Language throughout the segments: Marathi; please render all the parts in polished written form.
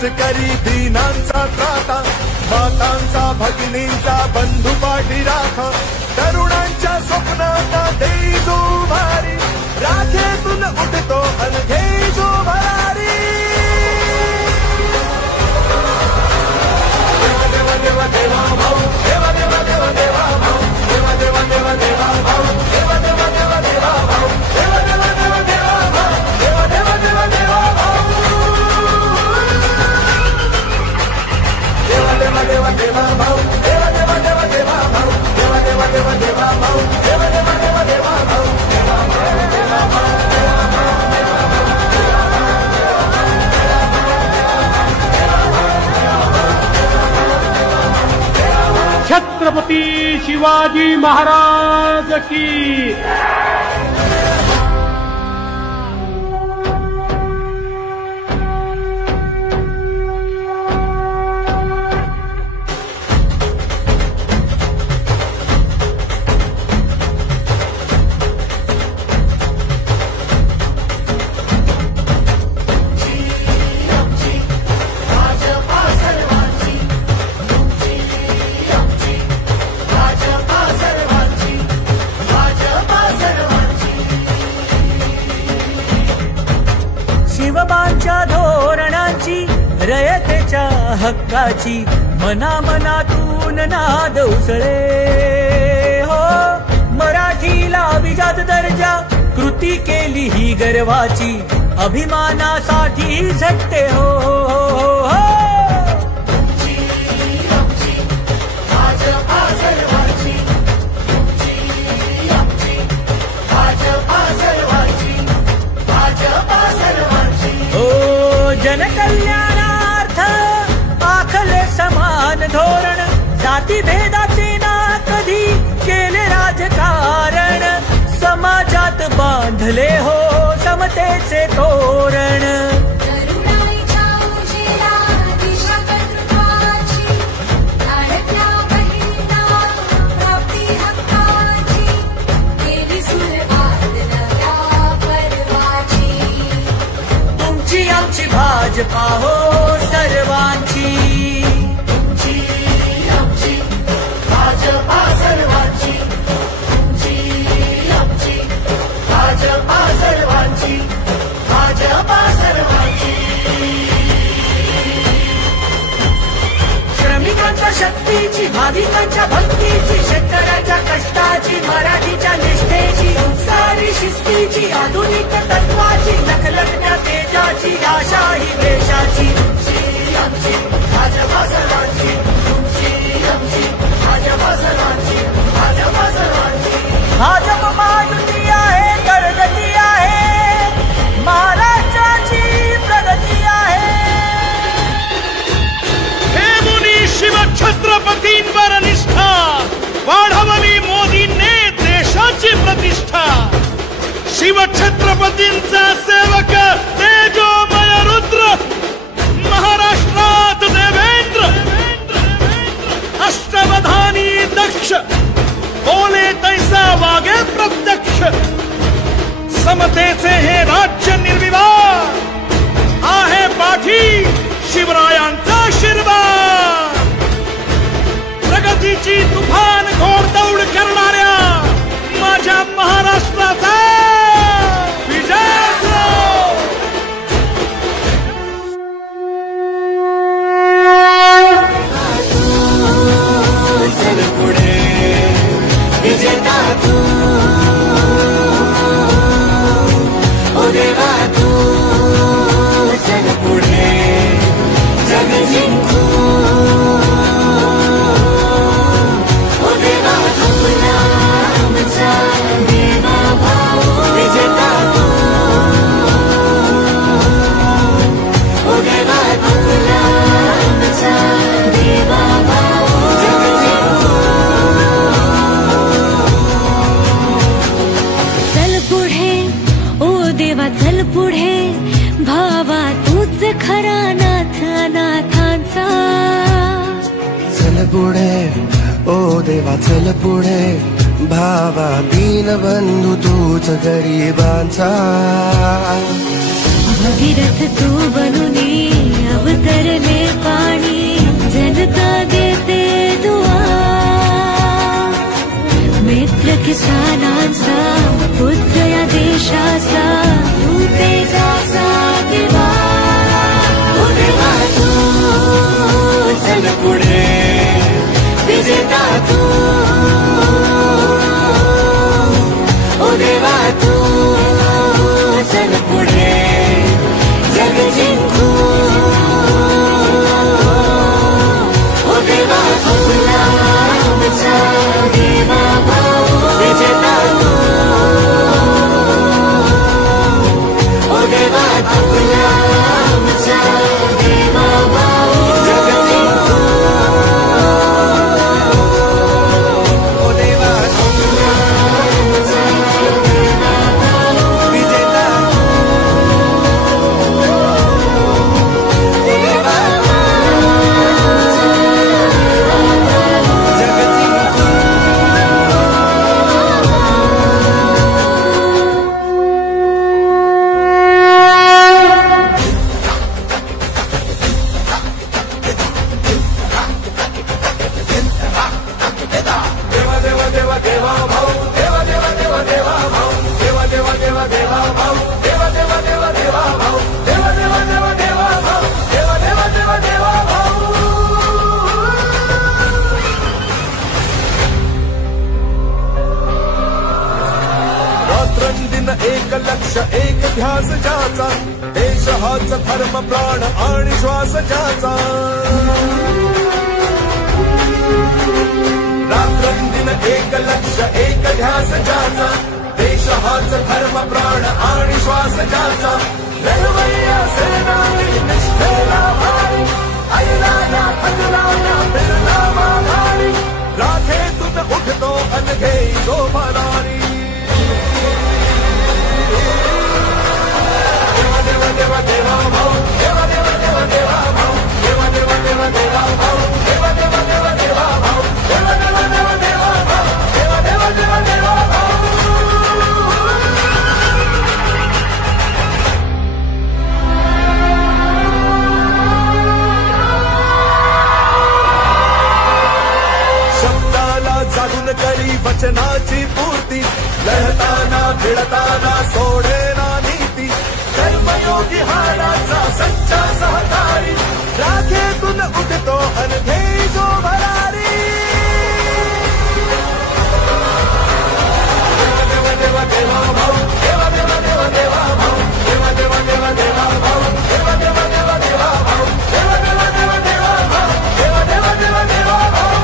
कष्टकरी दीनांचा त्राता, मातांचा भगिनींचा बंधू पाठी राखा, तरुणांच्या स्वप्नात देई जो भारी, राखेतून उठतो अनघे जो भरारी। देवा देवा देवा भाऊ, देवा देवा देवा देवा भाऊ, देवा देवा देवा देवा भाऊ, देवा देवा देवा देवा भाऊ, देवा देवा देवा देवा भाऊ, देवा देवा देवा देवा भाऊ, देवा देवा देवा देवा भाऊ, देवा देवा देवा देवा भाऊ, देवा देवा देवा देवा भाऊ, देवा देवा देवा देवा भाऊ, छत्रपती शिवाजी महाराज की। शिवबांच्या धोरणाची, रयतेच्या हक्काची, मनामनातून नाद उसळे हो। मराठीला अभिजात दर्जा, कृती केली ही गर्वाची, अभिमानासाठी झटते हो, हो, हो। जनकल्याणार्थ आखले समान धोरण, जाती भेदाचे ना कधी केले राजकारण, समाजात बांधले हो समतेचे तोरण। आमची भाजपा हो सर्वांची, तुमची आमची भाजपा सर्वांची, तुमची आमची भाजपा सर्वांची, भाजपा सर्वांची। श्रमिकांच्या शक्तीची, भाविकांच्या भक्तीची, शेतकऱ्याच्या कष्टाची, मराठीच्या निष्ठेची, संस्कारी शिस्तीची, आधुनिक तत्वाची, नखलटण्या तेजाची, आशा ही देशाची, तुमची आमची भाजपा सर्वांची, तुमची आमची भाजपा सर्वांची, भाजपा सर्वांची। भाजप महायुती आहे, प्रगती आहे, महाराष्ट्राची प्रगती आहे। हे मुनी शिव छत्रपतींवर निष्ठा, वाढवली मोदींनी देशाची प्रतिष्ठा। शिव छत्रपतींचा सेवक तेजोमय रुद्र, महाराष्ट्रात देवेंद्र, अष्टवधानी दक्ष, बोले तैसा वागे प्रत्यक्ष, समतेचे हे राज्य निर्विवाद, आहे पाठी शिवरायांचा आशीर्वाद। प्रगतीची तुफान घोडदौड करणाऱ्या माझ्या महाराष्ट्राचा विजय असो। चल पुढे विजेता तू, ओ देवा तू चल पुढे जग जिंकू, ओ देवा तुला आमचा देवा भाऊ, विजेता तू, ओ देवा तुला आमचा देवा भाऊ, जग जिंकू। चल पुढे ओ देवा चल पुढे, भावा तूच खरा नाथ अनाथांचा। चल पुढे ओ देवा चल पुढे, भावा दीनबंधू तूच गरिबांचा। भगीरथ तू बनुनी अवतरले पाणी जनता देते दुआ मित्र किसानांचा पुत्र या देशाचा तू तेजाचा दिवा ओ देवा तू चल पुढे विजेता तू ओ देवा तू चल पुढे जग जिंकू ओ देवा तुला आमचा देवा भाऊ विजेता तू ओ देवा तुला आमचा देवा भाऊ जग जिंकू ओ देवा तुला आमचा देवा भाऊ विजेता एक लक्ष एक ध्यास ज्याचा देश हाच धर्म प्राण आणि श्वास ज्याचा रात्रंदिन एक लक्ष एक ध्यास ज्याचा देश हाच धर्म प्राण आणि श्वास ज्याचा लढवय्या सेनानी निष्ठेला भारी आईला ना थकला ना फिरला माघारी राखेतून उठतो अनघे जो भरारी देवा देवा भाऊ देवा देवा देवा देवा भाऊ देवा देवा देवा देवा भाऊ देवा देवा देवा देवा भाऊ देवा देवा देवा देवा भाऊ देवा देवा देवा देवा भाऊ शब्दाला जागून करी वचनाची पूर्ती लढताना भिडताना सोडेना नीती कर्मयोगी हाडाचा सच्चा सहकारी राखेतून उठतो अनघे जो भरारी देवा देवा देवा भाऊ देवा देवा देवा देवा भाऊ देवा देवा देवा देवा भाऊ देवा देवा देवा देवा भाऊ देवा देवा देवा देवा भाऊ देवा देवा देवा देवा भाऊ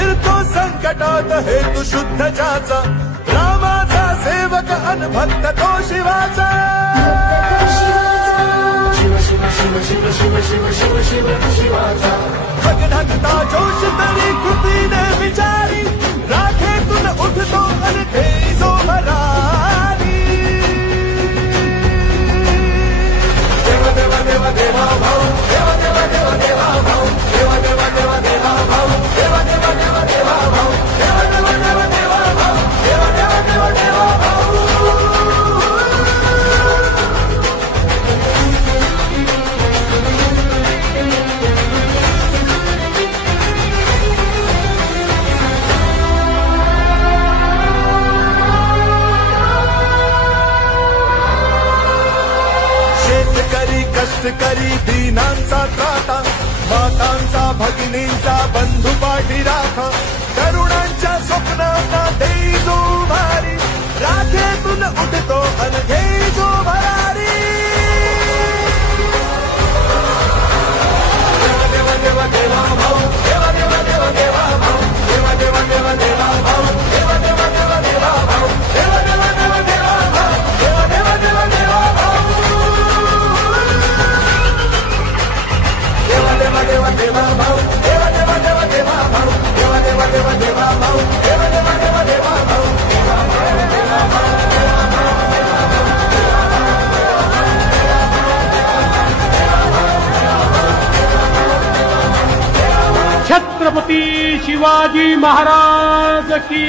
संकटात हेतु शुद्ध ज्याचा रामाचा सेवक अनभक्त तो शिवाचा शिव शिव शिव शिव शिव शिव शिव शिव शिवाचा भगनता जोश तरी कृतीने विचारी राखेतून उठतो अनघे जो भरारी देवा देवा देवा देवा भाऊ देवा देवा देवा देवा भाऊ देवा देवा देवा देवा भाऊ देवा देवा देवा देवा भाऊ देवा देवा देवा देवा भाऊ देवा देवा देवा देवा भाऊ शेतकरी कष्टकरी दीनांचा त्राता मातांचा भगिनींचा बंधू पाठी राखा तरुणांच्या स्वप्नांना देई जो भारी राखेतून उठतो अनघे जो भरारी देवा देवा देवा भाऊ देवा देवा देवा देवा भाऊ देवा देवा देवा देवा भाऊ देवा देवा देवा देवा भाऊ देवा देवा देवा देवा भाऊ देवा देवा देवा देवा भाऊ देवा देवा देवा देवा भाऊ देवा देवा देवा देवा भाऊ देवा देवा देवा देवा भाऊ देवा देवा देवा देवा भाऊ देवा देवा देवा भाऊ छत्रपती शिवाजी महाराज की।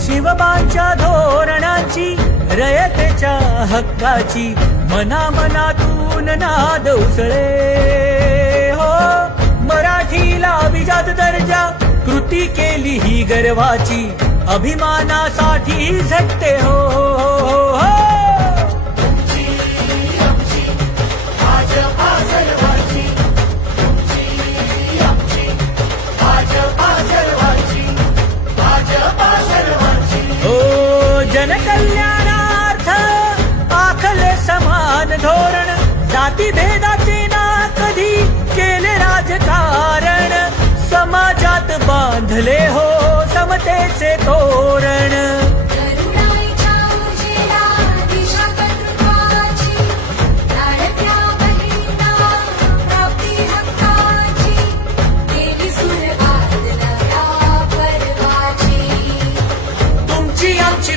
शिवबांच्या धोरणाची रयतेच्या हक्काची मनामनातून नाद उसळे हो। मराठीला अभिजात दर्जा कृती केली ही गर्वाची अभिमानासाठी झटते हो, हो, हो। जनकल्याणार्थ आखले समान धोरण जाती भेदाचे ना कधी केले राजकारण समाजात बांधले हो समतेचे तोरण।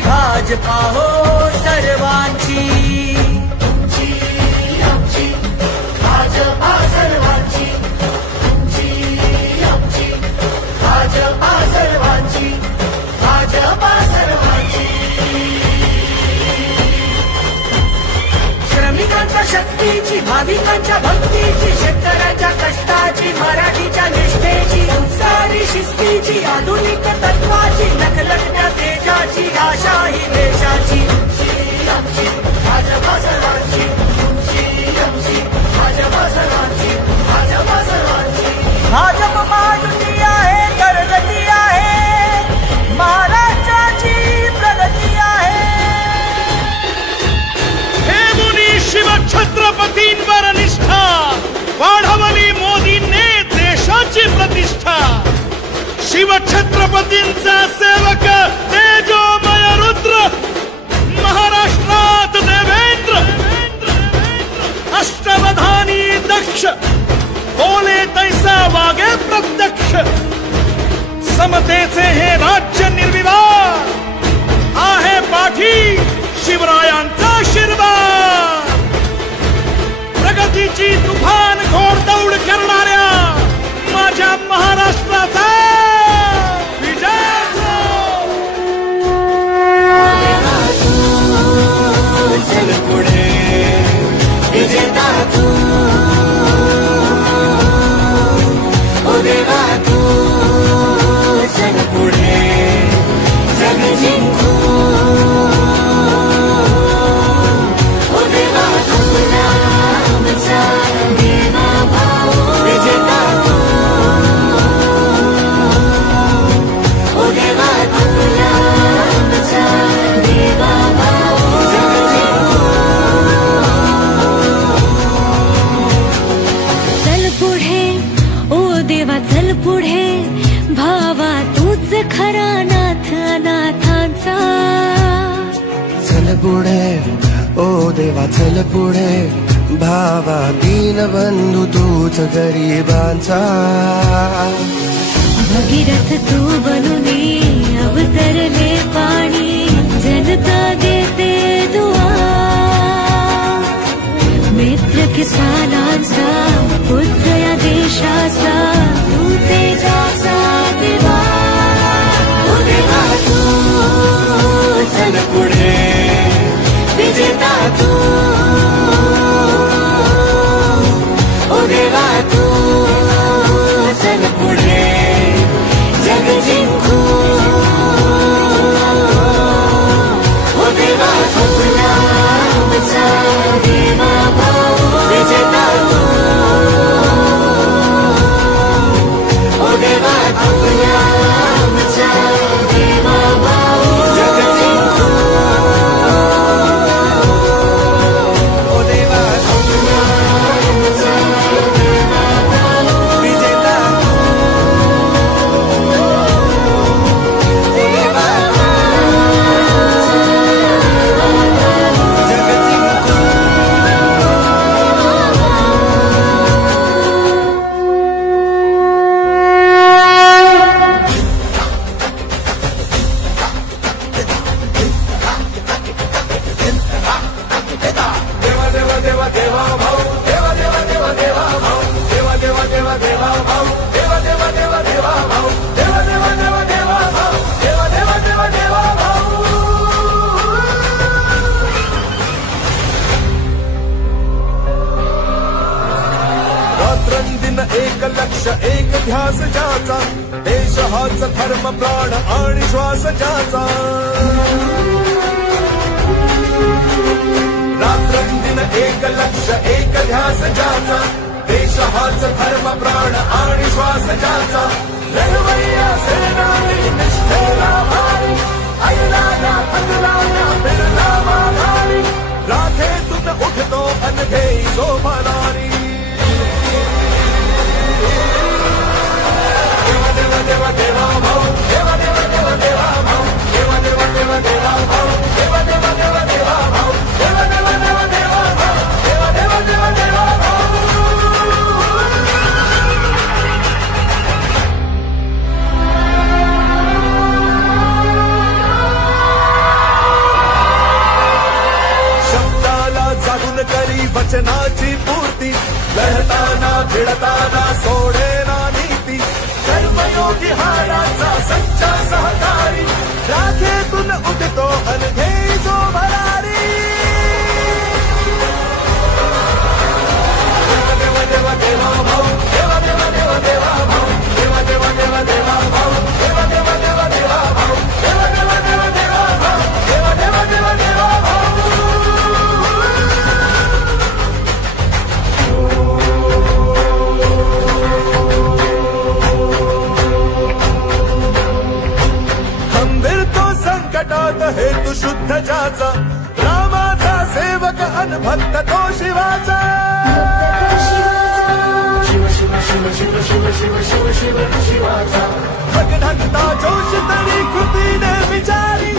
भाजपा हो सर्वांची, तुमची आमची भाजपा सर्वांची, तुमची आमची भाजपा सर्वांची, भाजपा सर्वांची। श्रमिकांच्या शक्तीची भाविकांच्या भक्तीची शेतकऱ्याच्या कष्टाची मराठीच्या निष्ठेची संस्कारी शिस्तीची आधुनिक तत्वाची नखलटण्या तेजाची आशा ही देशाची। आमची भाजपा सर्वांची, तुमची आमची भाजपा सर्वांची, भाजपा सर्वांची। भाजप महायुती आहे प्रगती आहे महाराष्ट्राची प्रगती आहे। हे मुनी शिवछत्रपतींवर निष्ठा वाढवली मोदींनी देशाची प्रतिष्ठा। शिवछत्रपतींचा सेवक तेजोमय रुद्र महाराष्ट्रात देवेंद्र अष्टवधानी दक्ष बोले तैसा वागे प्रत्यक्ष। समतेचे हे राज्य निर्विवाद आहे पाठी शिवरायांचा आशीर्वाद। प्रगतीची तुफान घोडदौड करणाऱ्या माझ्या महाराष्ट्राचा चल पुढे विजेता तू, ओ देवा तू चल पुढे जग जिंकू। ओ देवा तुला आमचा देवा भाऊ विजेता तू, ओ देवा तुला आमचा देवा भाऊ जग जिंकू। चल पुढे ओ देवा चल पुढे भावा तूच खरा नाथ अनाथांचा। चल पुढे ओ देवा चल पुढे भावा दीनबंधू तूच गरिबांचा। भगीरथ तू बनुनी अवतरले पाणी जनता देते दुआ। मित्र किसानांचा पुत्र या देशाचा तू तेजाचा दिवा। ओ देवा तू चल पुढे विजेता तू, ओ देवा तू चल पुढे जग जिंकू। ओ देवा तुला आमचा देवा भाऊ विजेता तू, ओ देवा तुला आमचा देवा भाऊ जग जिंकू। ओ देवा तुला आमचा लक्ष एक ध्यास ज्याचा, देश हाच धर्म प्राण आणि श्वास ज्याचा. रात्रंदिन एक लक्ष एक ध्यास ज्याचा, देश हाच धर्म प्राण आणि श्वास ज्याचा. लढवय्या सेनानी निष्ठेला भारी, ऐला ना थकला ना फिरला माघारी. राखेतून उठतो अनघेई शोभणारी. देवा देवा देवा देवा भाऊ, देवा देवा देवा देवा भाऊ, देवा देवा देवा देवा भाऊ, देवा देवा देवा देवा भाऊ, देवा देवा देवा देवा भाऊ, देवा देवा देवा देवा भाऊ. शब्दाला जागून करी वचनाची पूर्ती, लढताना भिडताना सोडेना नीती. कर्मयोगी हाराचा सच्चा सहकारी, राखेतून उठतो अनघेई जो भरारी. देवा देवा देवा देवा भाऊ, देवा देवा देवा देवा भाऊ, देवा देवा देवा देवा भाऊ, देवा देवा देवा देवा भाऊ, देवा देवा देवा देवा भाऊ, देवा देवा देवा देवा भाऊ. संकटात हेतू शुद्ध ज्याचा, रामाचा सेवक अनभक्त तो शिवाचा. शिव शिव शिव शिव शिव शिव शिव शिव शिवाचा. भगढगता जोश तरी कृतीने विचारी,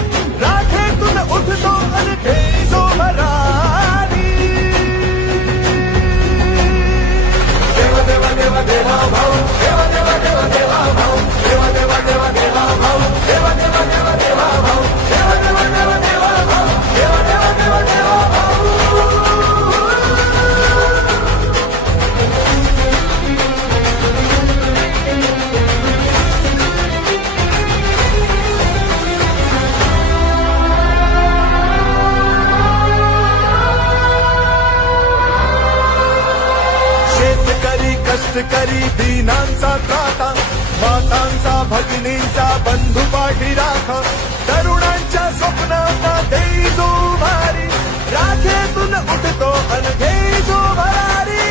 राखेतून उठतो अनघेई जो भरारी. देवा देवा देवा देवा भाऊ, देवा देवा देवा देवा भाऊ, देवा देवा देवा देवा भाऊ, देवा देवा देवा देवा भाऊ, देवा देवा देवा देवा भाऊ, देवा देवा देवा देवा भाऊ. शेतकरी कष्टकरी दीनांचा त्राता, मातांचा भगिनींचा बंधू पाठी राखा. तरुणांच्या स्वप्नांना देई जो भारी, राखेतून उठतो अनघेई जो भरारी.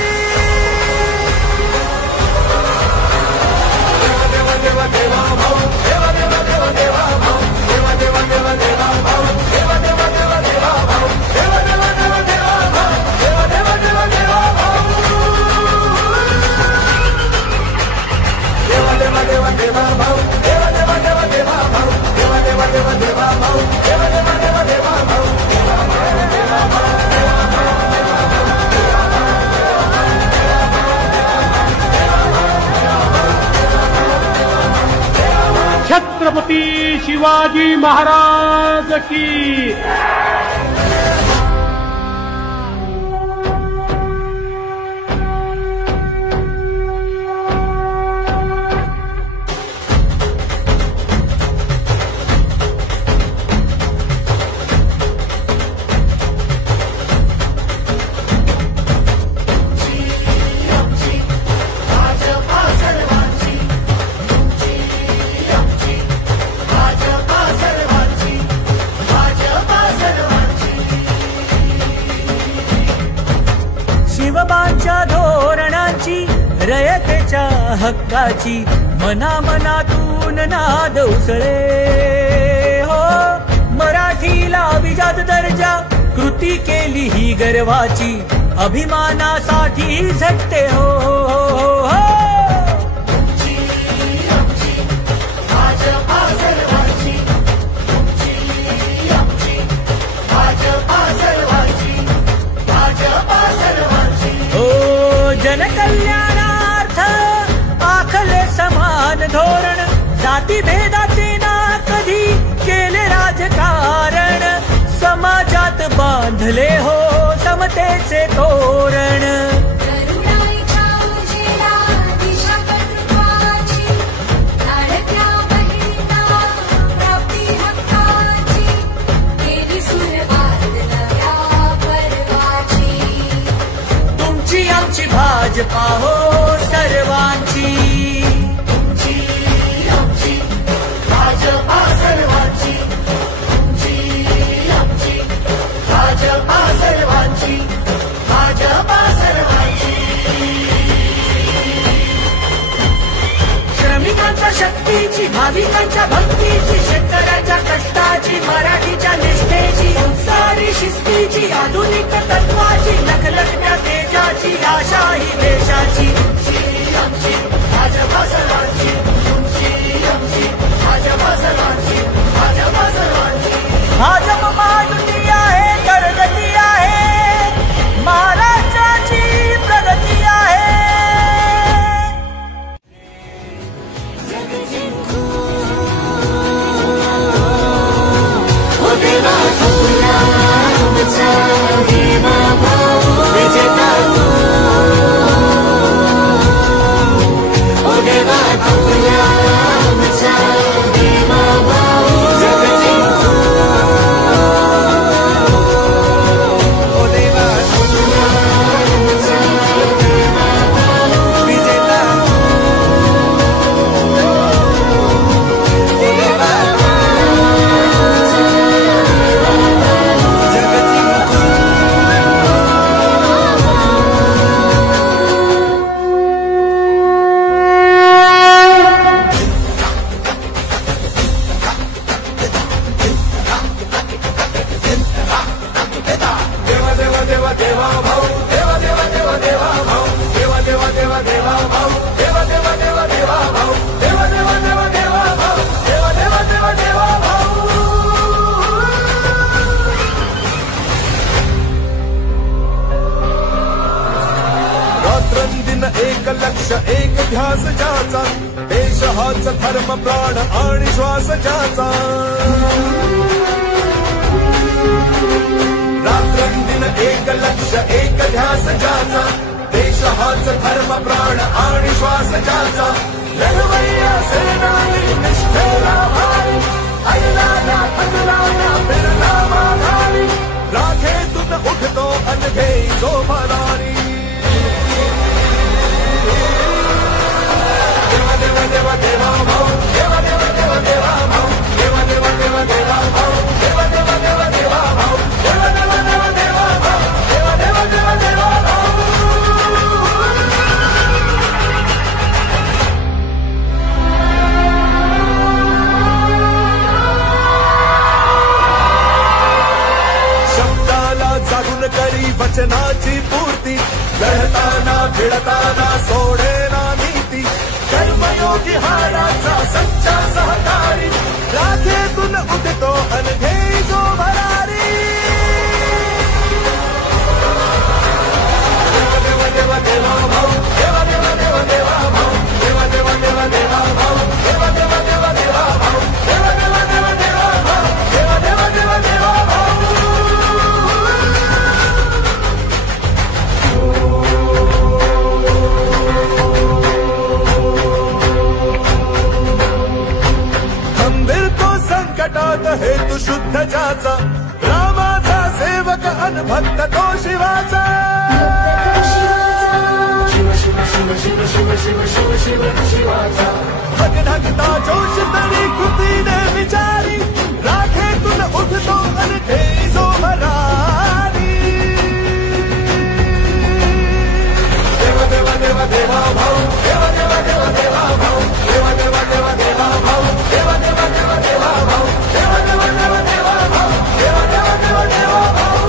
देवा देवा देवा देवा भाऊ, देवा देवा देवा देवा भाऊ, देवा देवा देवा देवा भाऊ, देवा देवा देवा देवा भाऊ, देवा देवा देवा देवा भाऊ, देवा देवा देवा देवा भाऊ. देवा देवा देवा देवा भाऊ, देवा देवा देवा देवा भाऊ, देवा देवा देवा देवा भाऊ, देवा देवा देवा देवा भाऊ, देवा देवा देवा भाऊ. छत्रपती शिवाजी महाराज की. शिवबांच्या धोरणाची, रयतेच्या हक्काची, मनामनातून नाद उसळे हो. मराठीला अभिजात दर्जा, कृती केली ही गर्वाची, अभिमानासाठी झटते हो, हो, हो. जनकल्याणार्थ आखले समान धोरण, जाती भेदाचे ना कधी केले राजकारण. समाजात बांधले हो समतेचे तोरण. तुमची आमची भाजपा हो सर्वांची. भाविकांच्या भक्तीची, शेतकऱ्याच्या कष्टाची, मराठीच्या निष्ठेची, सारी शिस्तीची, आधुनिक तत्वाची, लखलखत्या तेजाची, आशा ही देशाची. आमची भाजपा सर्वांची, आमची भाजपा सर्वांची, भाजपा सर्वांची. भाजप महायुती आहे, प्रगती आहे, महाराष्ट्राची प्रगती आहे. देवा तुला आमचा देवा भाऊ विजेता तू. ओ देवा तुला आमचा देवा भाऊ जग जिंकू. ओ देवा तुला आमचा देवा भाऊ विजेता तू. ओ देवा एक लक्ष एक ध्यास ज्याचा, देश हाच धर्म प्राण आणि श्वास ज्याचा. रात्रंदिन एक लक्ष एक ध्यास ज्याचा, देश हाच धर्म प्राण आणि श्वास ज्याचा. लढवय्या सेनानी निष्ठेला भारी, ऐलाना थकलाना फिरला माघारी. राखेतून उठतो अनघे जो भरारी. देवा देवा देवा भाऊ, देवा देवा देवा देवा भाऊ, देवा देवा देवा देवा भाऊ, देवा देवा देवा देवा भाऊ, देवा देवा देवा देवा भाऊ, देवा देवा देवा देवा भाऊ. शब्दाला जागून करी वचनाची पूर्ती, लढताना भिडताना सोडेना नीती. कर्मयोगी हाडाचा सच्चा सहकारी, राखेतून उठतो अनघे जो भरारी. देवा देवा देवा देवा भाऊ, देवा देवा देवा देवा भाऊ, देवा देवा देवा देवा भाऊ, देवा देवा देवा देवा भाऊ, देवा देवा देवा देवा भाऊ, देवा देवा देवा देवा भाऊ. संकटात हेतु शुद्ध ज्याचा, रामाचा सेवक अनभक्त तो शिवाचा. शिव शिव शिव शिव शिव शिव शिव शिव शिवाचा. भगढगता जोश तरी कृतीने विचारी, राखेतून उठतो अनघे जो भरारी. देवा देवा देवा देवा भाऊ, देवा देवा देवा देवा भाऊ, देवा देवा देवा देवा भाऊ, देवा देवा देवा देवा भाऊ, देवा देवा देवा देवा भाऊ, देवा देवा देवा देवा भाऊ.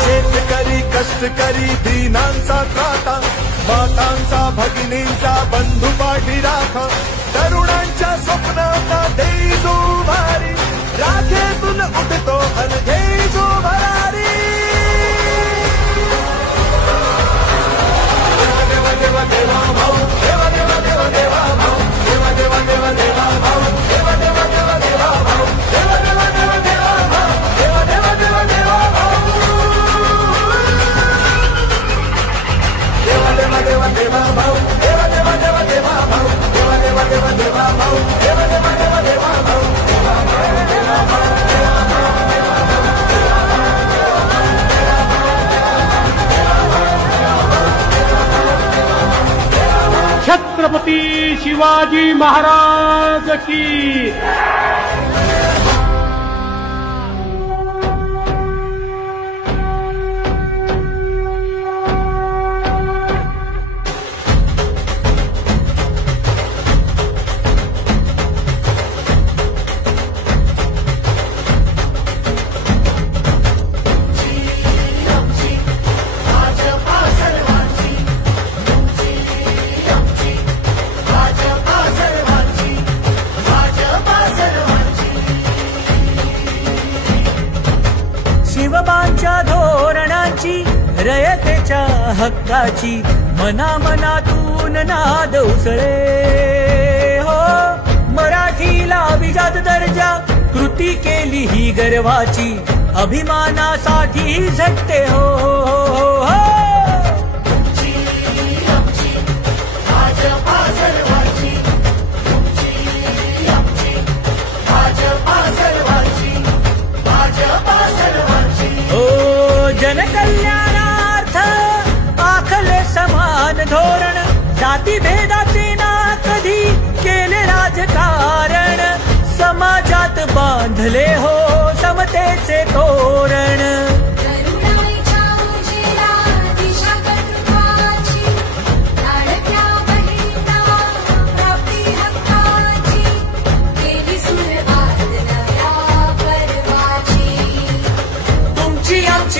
शेतकरी कष्टकरी दीनांचा त्राता, मातांचा भगिनींचा बंधू पाठी राखा. तरुणांच्या स्वप्नांना देई जो भारी, राखेतून उठतो अनघे जो भरारी. देवा देवा देवा देवा भाऊ, देवा देवा देवा देवा भाऊ, देवा देवा देवा देवा भाऊ, देवा देवा देवा देवा भाऊ, देवा देवा देवा देवा भाऊ, देवा देवा देवा देवा भाऊ. देवा देवा देवा देवा भाऊ, देवा देवा देवा देवा भाऊ, देवा देवा देवा देवा भाऊ, देवा देवा देवा देवा भाऊ, देवा देवा देवा भाऊ. देवा छत्रपती शिवाजी महाराज की। शिवबांच्या धोरणाची रयतेच्या हक्काची मनामनातून नाद उसळे हो। मराठीला अभिजात दर्जा कृती केली ही गर्वाची अभिमानासाठी झटते हो, हो, हो। जनकल्याणार्थ आखले समान धोरण जाती भेदाचे ना कधी केले राजकारण समाजात बांधले हो समतेचे तोरण।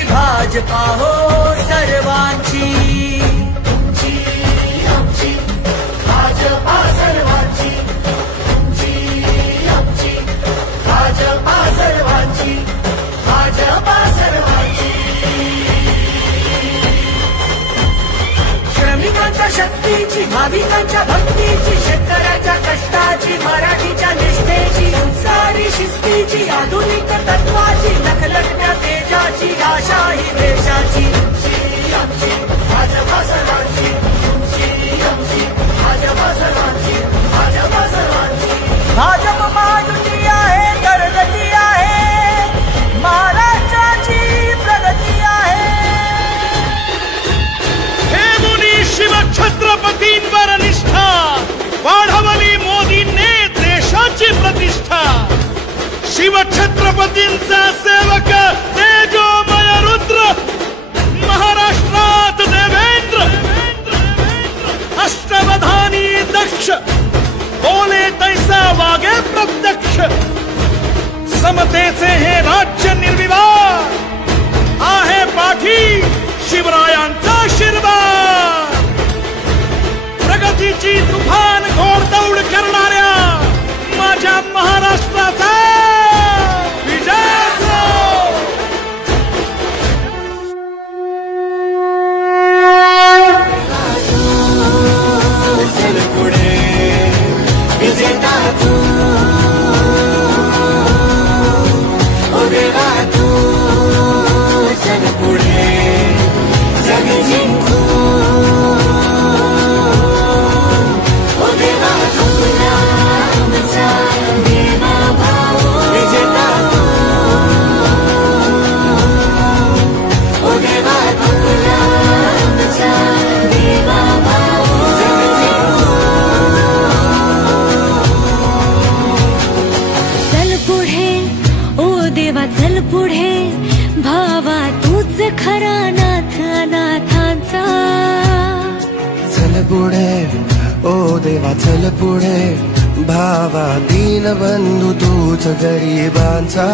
भाजपा हो सर्वांची, भाजपा सर्वांची, भाजपा सर्वांची, भाजपा सर्वांची। श्रमिकांच्या शक्तीची भाविकांच्या भक्तीची शेतकऱ्याच्या कष्टाची मराठीच्या निष्ठेची संस्कारी शिस्तीची आधुनिक तत्वाची लखलखत्या तेजाची आशा ही देशाची। भाजपा सर्वांची, भाजपा सर्वांची, भाजपा सर्वांची। भाजप महायुती आहे तर गती आहे महाराष्ट्राची प्रगती आहे। हे मुनी शिव छत्रपतींवर निष्ठा वाढवली मोदींनी देशाची प्रतिष्ठा। शिव छत्रपतींचा सेवक तेजोमय रुद्र महाराष्ट्रात देवेंद्र अष्टवधानी दक्ष बोले तैसा वागे प्रत्यक्ष। समतेचे हे राज्य निर्विवाद आहे पाठी शिवरायांचा आशीर्वाद। प्रगतीची तुफान घोडदौड करणाऱ्या माझ्या महाराष्ट्राचा विजय असो। चल पुढे विजेता तू, ओ देवा तू चल पुढे जग जिंकू। ओ देवा तुला आमचा देवा भाऊ विजेता तू, ओ देवा तुला आमचा देवा भाऊ जग जिंकू। चल पुढे ओ देवा चल पुढे भावा तूच खरा नाथ अनाथांचा। चल पुढे ओ देवा चल पुढे भावा दीनबंधू तूच गरिबांचा।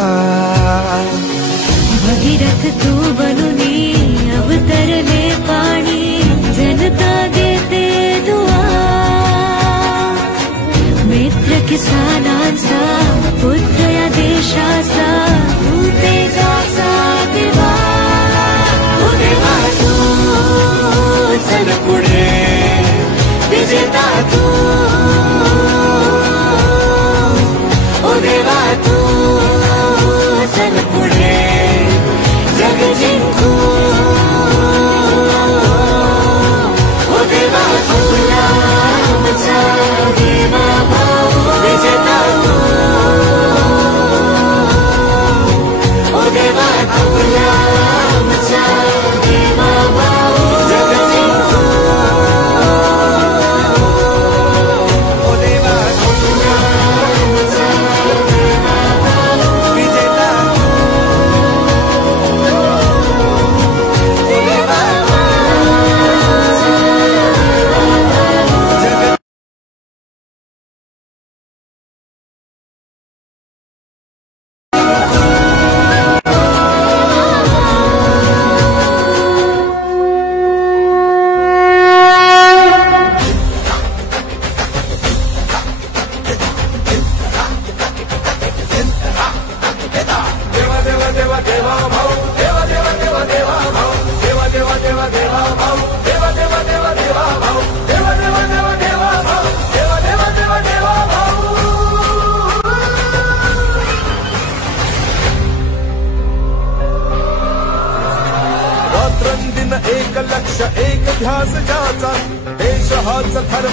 भगीरथ तू बनुनी अवतरले पाणी जनता देते दुआ। मित्र किसानांचा पुत्र या देशाचा तू तेजाचा दिवा। ओ देवा तू चल पुढे विजेता तू, ओ देवा तू चल पुढे जग जिंकू। ओ देवा तुला आमचा देवा भाऊ विजेता तू।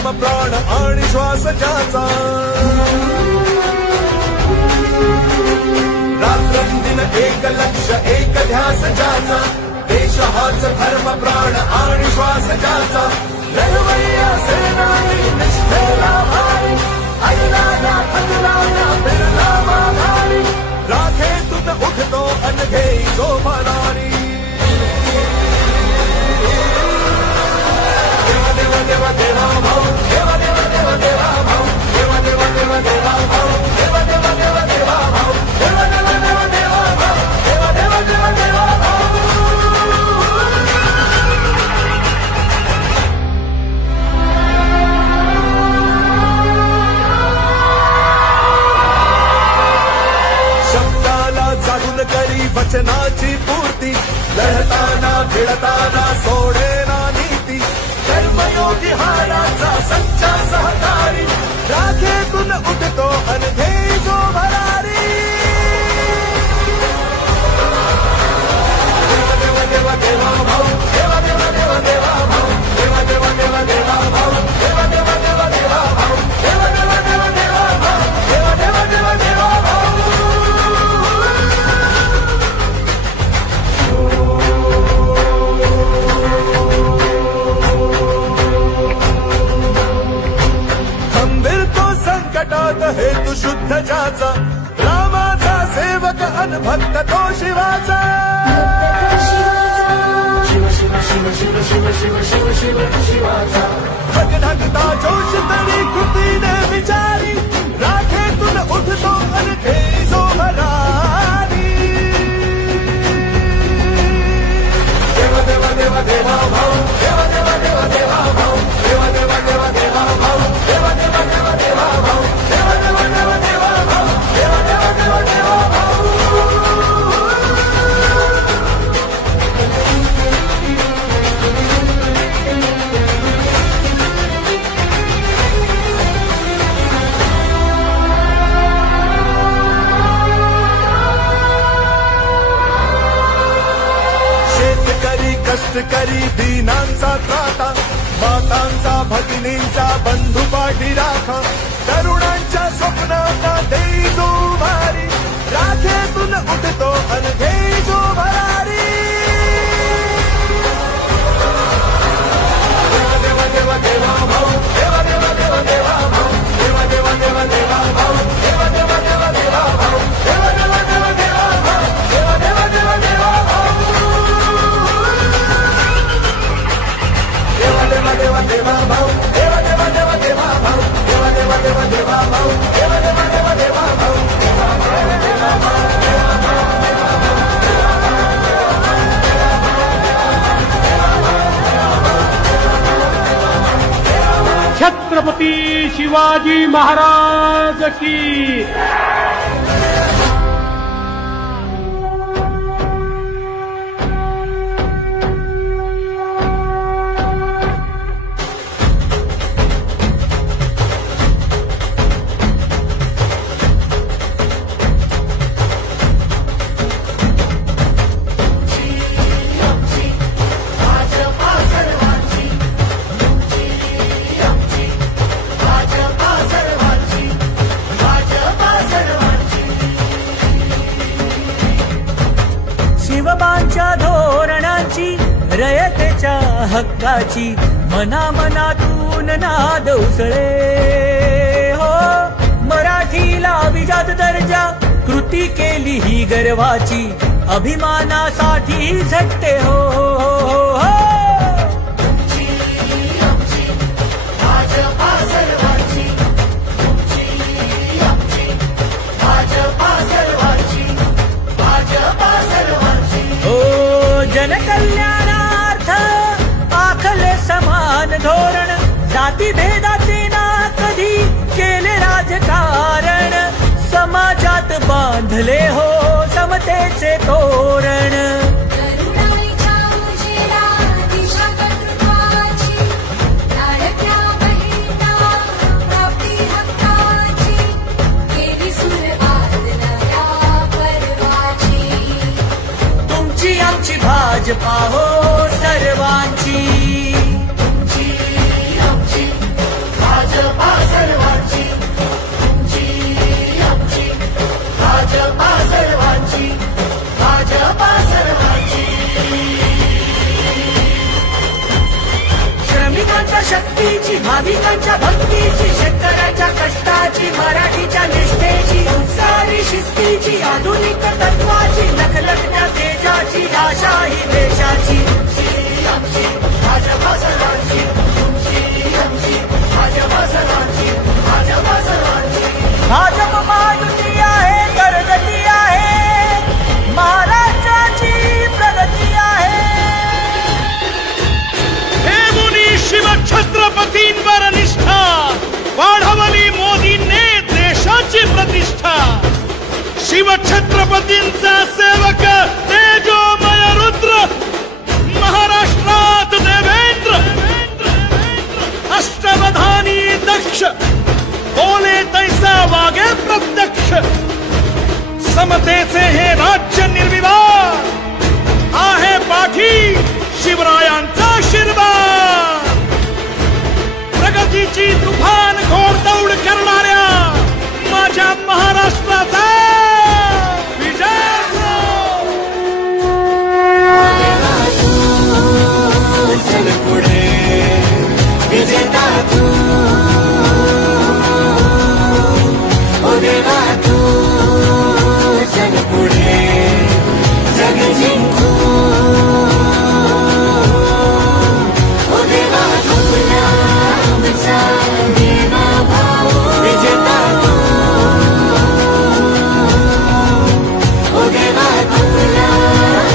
धर्म प्राण आणि श्वास ज्याचा रात्रंदिन एक लक्ष एक ध्यास ज्याचा देश हाच धर्म प्राण आणि श्वास ज्याचा लढवय्या सेनानी निष्ठेला भारी ऐलाना थकलाना बिरला माघारी राखेतून उठतो अनघे जो भरारी देवा देवा देवा देवा भाऊ देवा देवा देवा देवा भाऊ देवा देवा देवा देवा भाऊ देवा देवा देवा देवा भाऊ देवा देवा देवा देवा भाऊ देवा देवा देवा देवा भाऊ शब्दाला जागून करी वचनाची पूर्ती लढताना भिडताना सोडेना नीती कर्मयोगी हाराचा सच्चा सहकारी राखेतून उठतो अनघे जो भरारी देवा देवा देवा देवा भाऊ देवा देवा देवा देवा भाऊ देवा देवा देवा देवा भाऊ देवा देवा देवा देवा भाऊ देवा देवा देवा देवा भाऊ देवा देवा देवा देवा भाऊ खंबीर तो संकटात हेतू शुद्ध ज्याचा रामाचा सेवक अनभक्त तो शिवाचा भगढगता जोश तरी कृतीने विचारी राखेतून उठतो अनघे जो भरारी देवा देवा देवा देवा भाऊ देवा देवा देवा देवा भाऊ देवा देवा देवा देवा भाऊ देवा देवा देवा देवा भाऊ देवा देवा देवा देवा भाऊ देवा देवा देवा देवा भाऊ शेतकरी कष्टकरी दीनांचा त्राता मातांचा भगिनींचा बंधू पाठी राखा तरुणांच्या स्वप्नांना देई जो भारी राखेतून उठतो अनघे जो भरारी देवा देवा देवा देवा भाऊ देवा देवा देवा देवा भाऊ देवा देवा देवा देवा भाऊ देवा देवा देवा देवा भाऊ देवा देवा देवा देवा भाऊ देवा देवा देवा देवा भाऊ देवा देवा देवा देवा भाऊ देवा देवा देवा देवा भाऊ देवा देवा देवा देवा भाऊ देवा देवा देवा देवा भाऊ देवा देवा देवा भाऊ छत्रपती शिवाजी महाराज की शिवबांच्या धोरणांची रयतेच्या हक्काची मनामनातून नाद उसळे हो मराठीला अभिजात दर्जा कृती केली ही गर्वाची अभिमानासाठी झटते हो जनकल्याणार्थ आखले समान धोरण जातीभेदाचे ना कधी केले राजकारण समाजात बांधले हो समतेचे तोरण भाजपा हो सर्वांची बोले तैसा वागे प्रत्यक्ष, समतेचे हे राज्य निर्विवाद, आहे पाठी शिवरायांचा आशीर्वाद. प्रगतीची तुफान घोडदौड करणाऱ्या माझ्या महाराष्ट्राचा विजय असो. चल पुढे विजेता तू, ओ देवा तू चल पुढे जग जिंकू. ओ देवा तुला आमचा देवा भाऊ विजेता तू, ओ देवा तुला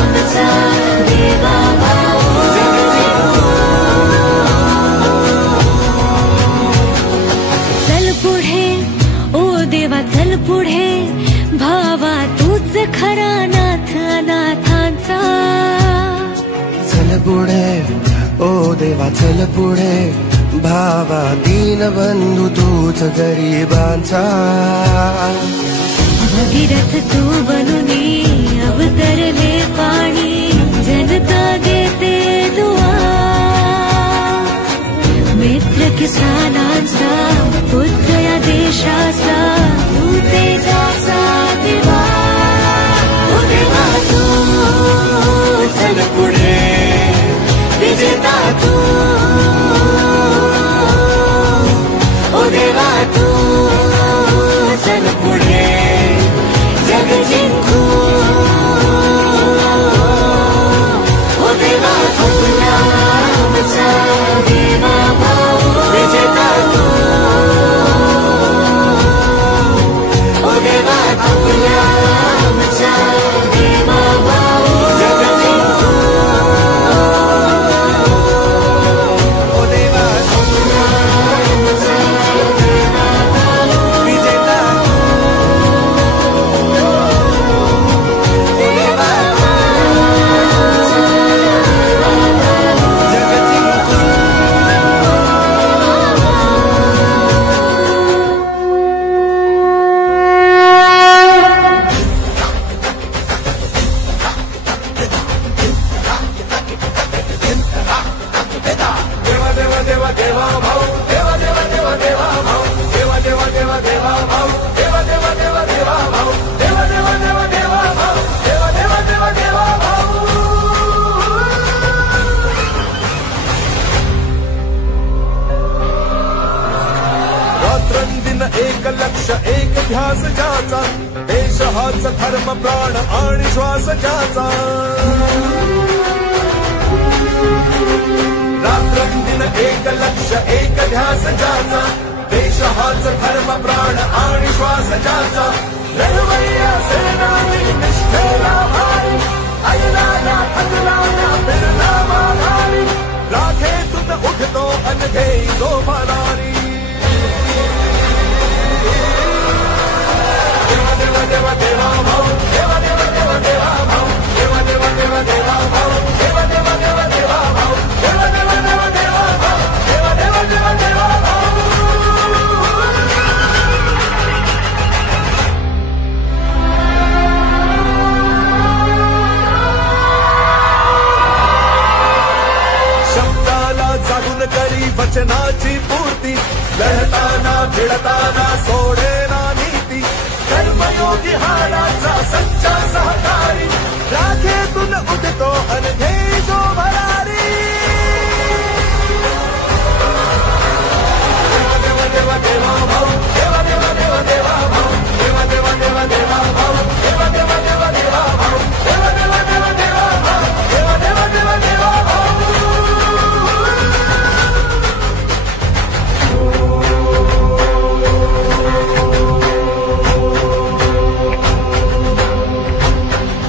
आमचा देवा भाऊ जग जिंकू. चल पुढे ओ देवा चल पुढे, भावा तूच खरा नाथ अनाथांचा. चल पुढे ओ देवा चल पुढे, भावा दीनबंधू तूच गरिबांचा. भगीरथ तू बनुनी अवतरले पाणी, जनता देते दुआ. मित्र किसानांचा पुत्र या देशाचा, तू तेजाचा दिवा. ओ देवा तू चल पुढे विजेता तू, ओ देवा तू चल पुढे जग जिंकू. ओ देवा तुला आमचा देवा भाऊ विजेता तू, ओ देवा तुला आमचा देवा भाऊ जग जिंकू. ओ देवा तुला आमचा देवा भाऊ विजेता तू, देवा आमचा जग जिंकू. देवा देवा देवा देवा भाऊ, देवा देवा देवा देवा भाऊ, देवा देवा देवा देवा भाऊ, देवा देवा देवा देवा भाऊ, देवा देवा देवा देवा भाऊ, देवा देवा देवा देवा भाऊ. रात्रंदिन एक लक्ष एक ध्यास ज्याचा, देश हाच धर्म प्राण आणि श्वास ज्याचा. रात्रंदिन एक लक्ष एक ध्यास ज्याचा, देश हाच धर्म प्राण आणि श्वास ज्याचा. लढवय्या सेनानी निष्ठेला भारी, ऐला ना थकला ना फिरला माघारी. राखेतून उठतो अनघे जो भरारी. देवा देवा देवा देवा भाऊ, देवा देवा देवा देवा भाऊ, देवा देवा देवा देवा भाऊ, देवा देवा देवा देवा भाऊ, देवा देवा देवा देवा भाऊ, देवा देवा देवा देवा भाऊ. शब्दाला जागून करी वचनाची पूर्ती, लढताना भिडताना सोडेना नीती. कर्मयोगी हाडाचा सच्चा सहकारी, राखेतून उठतो अनघे जो भरारी. देवा देवा देवा देवा भाऊ, देवा देवा देवा देवा भाऊ, देवा देवा देवा देवा भाऊ, देवा देवा देवा देवा भाऊ, देवा देवा देवा देवा भाऊ, देवा देवा देवा देवा भाऊ.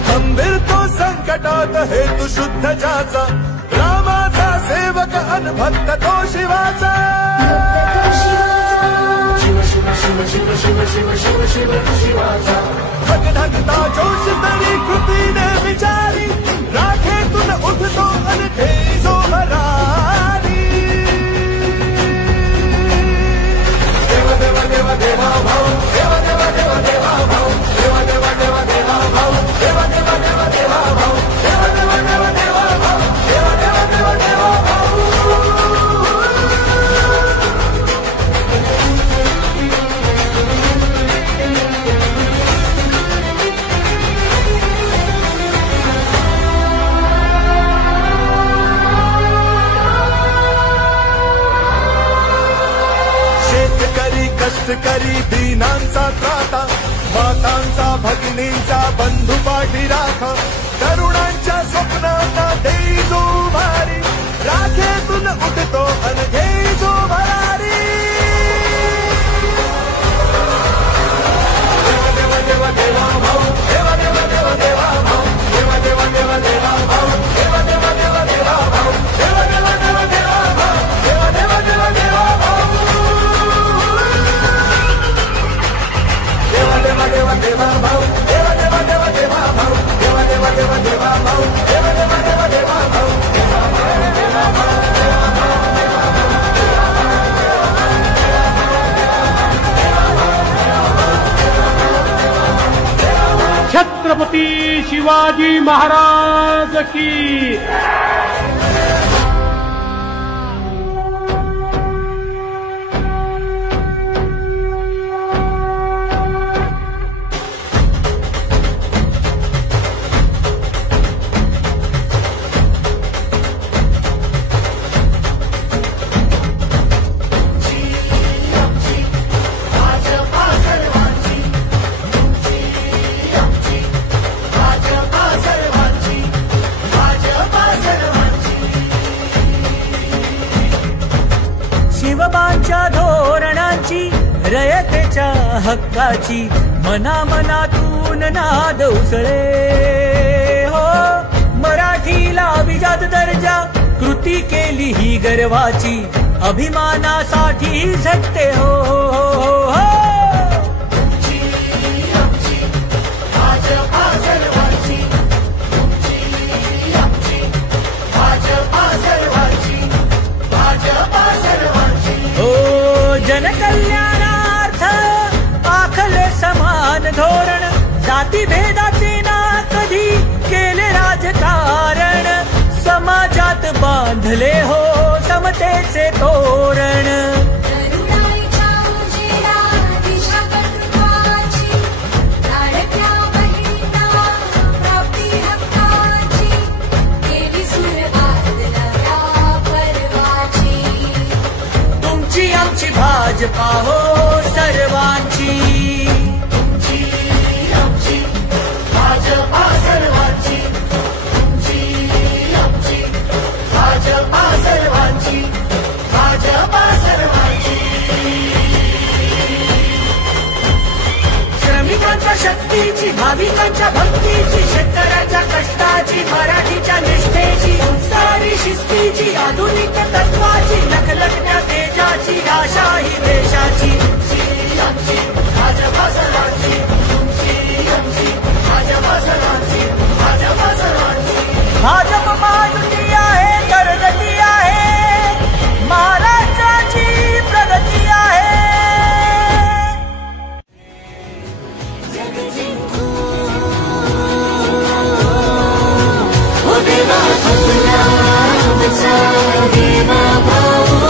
खंबीर तो संकटात हेतू शुद्ध ज्याचा, रामाचा सेवक अन भक्त तो शिवाचा. शिव शिव शिव शिव शिव शिव शिव शिव शिवाचा. भगधगता जोश तरी कृतीने विचारी, राखेतून उठतो अनघे जो भरारी. देवा देवा देवा देवा भाऊ देवा देवा देवा देवा भाऊ देवा देवा देवा देवा भाऊ देवा देवा देवा देवा भाऊ देवा देवा देवा देवा भाऊ देवा देवा देवा देवा भाऊ शेतकरी कष्टकरी दीनांचा त्राता मातांचा भगिनींचा बंधू पाठी राखा तरुणांच्या स्वप्नांना देई जो भारी राखेतून उठतो अन घेई जो भरारी देवा देवा देवा भाऊ देवा देवा देवा देवा भाऊ देवा देवा देवा देवा भाऊ देवा देवा देवा देवा भाऊ देवा देवा देवा देवा भाऊ देवा देवा देवा देवा भाऊ देवा देवा देवा देवा भाऊ देवा देवा देवा देवा भाऊ देवा देवा देवा देवा भाऊ देवा देवा देवा देवा भाऊ छत्रपती शिवाजी महाराज की शिवबांच्या धोरणांची रयतेच्या हक्काची मनामनातून नाद उसळे हो मराठीला अभिजात दर्जा कृती केली ही गर्वाची अभिमानासाठी झटते हो जनकल्याणार्थ आखले समान धोरण जातीभेदाचे ना कधी केले राजकारण समाजात बांधले हो समतेचे तोरण आमची भाजपा हो सर्वांची तुमची आमची भाजपा सर्वांची तुमची आमची भाजपा सर्वांची भाजपा सर्वांची श्रमिकांच्या शक्तीची भाविकांच्या भक्तीची शेतकऱ्याच्या कष्टाची मराठीच्या निष्ठेची संस्कारी शिस्तीची आधुनिक तत्वाची लखलखत्या तेजाची आशा ही देशाची आमची भाजपा सर्वांची तुमची आमची भाजपा सर्वांची भाजपा सर्वांची भाजप महायुती आहे करगती आहे महाराष्ट्राची प्रगती आहे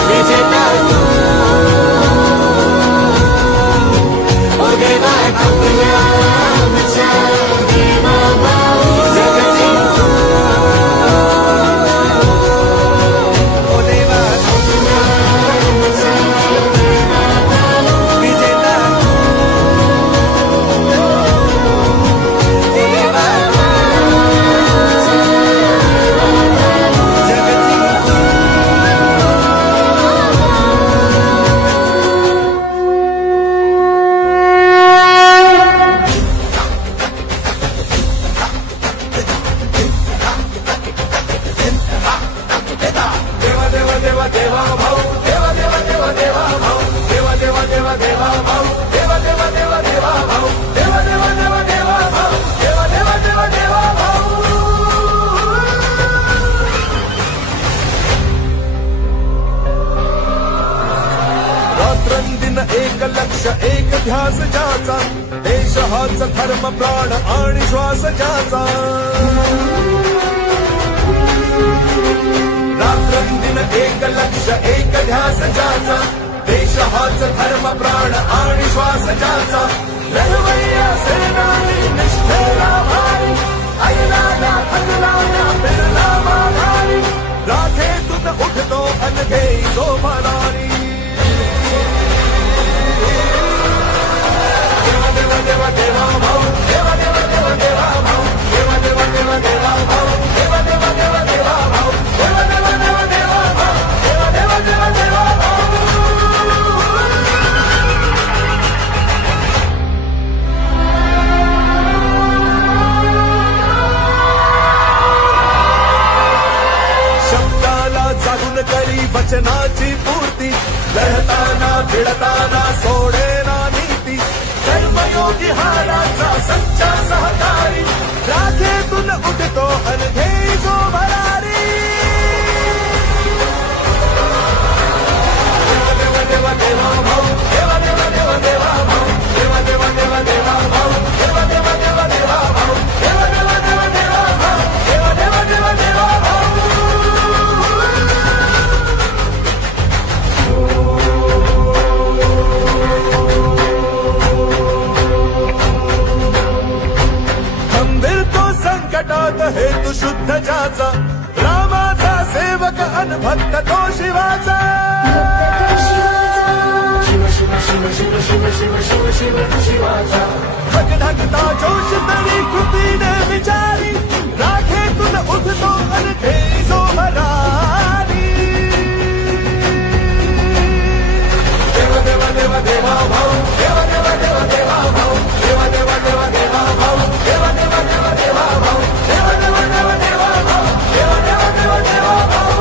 विजेता ओ देवा एक ध्यास ज्याचा, देश हाच धर्म प्राण आणि श्वास ज्याचा. रात्रंदिन एक लक्ष्य एक ध्यास ज्याचा, देश हाच धर्म प्राण आणि श्वास ज्याचा. लढवय्या सेनानी निष्ठेला भारी, ऐनाला थकलाना बिरला माघारी. राखेतून उठतो अनघे जो भरारी. देवा देवा देवा देवा भाऊ, देवा देवा देवा देवा भाऊ, देवा देवा देवा देवा भाऊ, देवा देवा देवा देवा भाऊ, देवा देवा देवा देवा भाऊ, देवा देवा देवा देवा भाऊ. शब्दाला जागून करी वचनाची पूर्ती, लढताना भिडताना सोडेना नीती. कर्मयोगी हाराचा सच्चा सहकारी, राखेतून उठतो अनघे जो भरारी. देवा देवा देवा भाऊ, देवा देवा देवा देवा भाऊ, देवा देवा देवा देवा भाऊ, देवा देवा देवा देवा भाऊ, देवा देवा देवा देवा भाऊ, देवा देवा देवा देवा भाऊ. संकटात हेतू शुद्ध ज्याचा, रामाचा सेवक अनभक्त तो शिवाचा. शिव शिव शिव शिव शिव शिव शिव शिव शिवाचा. भगढगता जोश तरी कृतीने विचारी, राखेतून उठतो अनघे जो भरारी. देवा देवा देवा देवा भाऊ, देवा देवा देवा देवा भाऊ, देवा देवा देवा देवा भाऊ, देवा देवा देवा देवा भाऊ, देवा देवा देवा देवा भाऊ, देवा देवा देवा देवा भाऊ.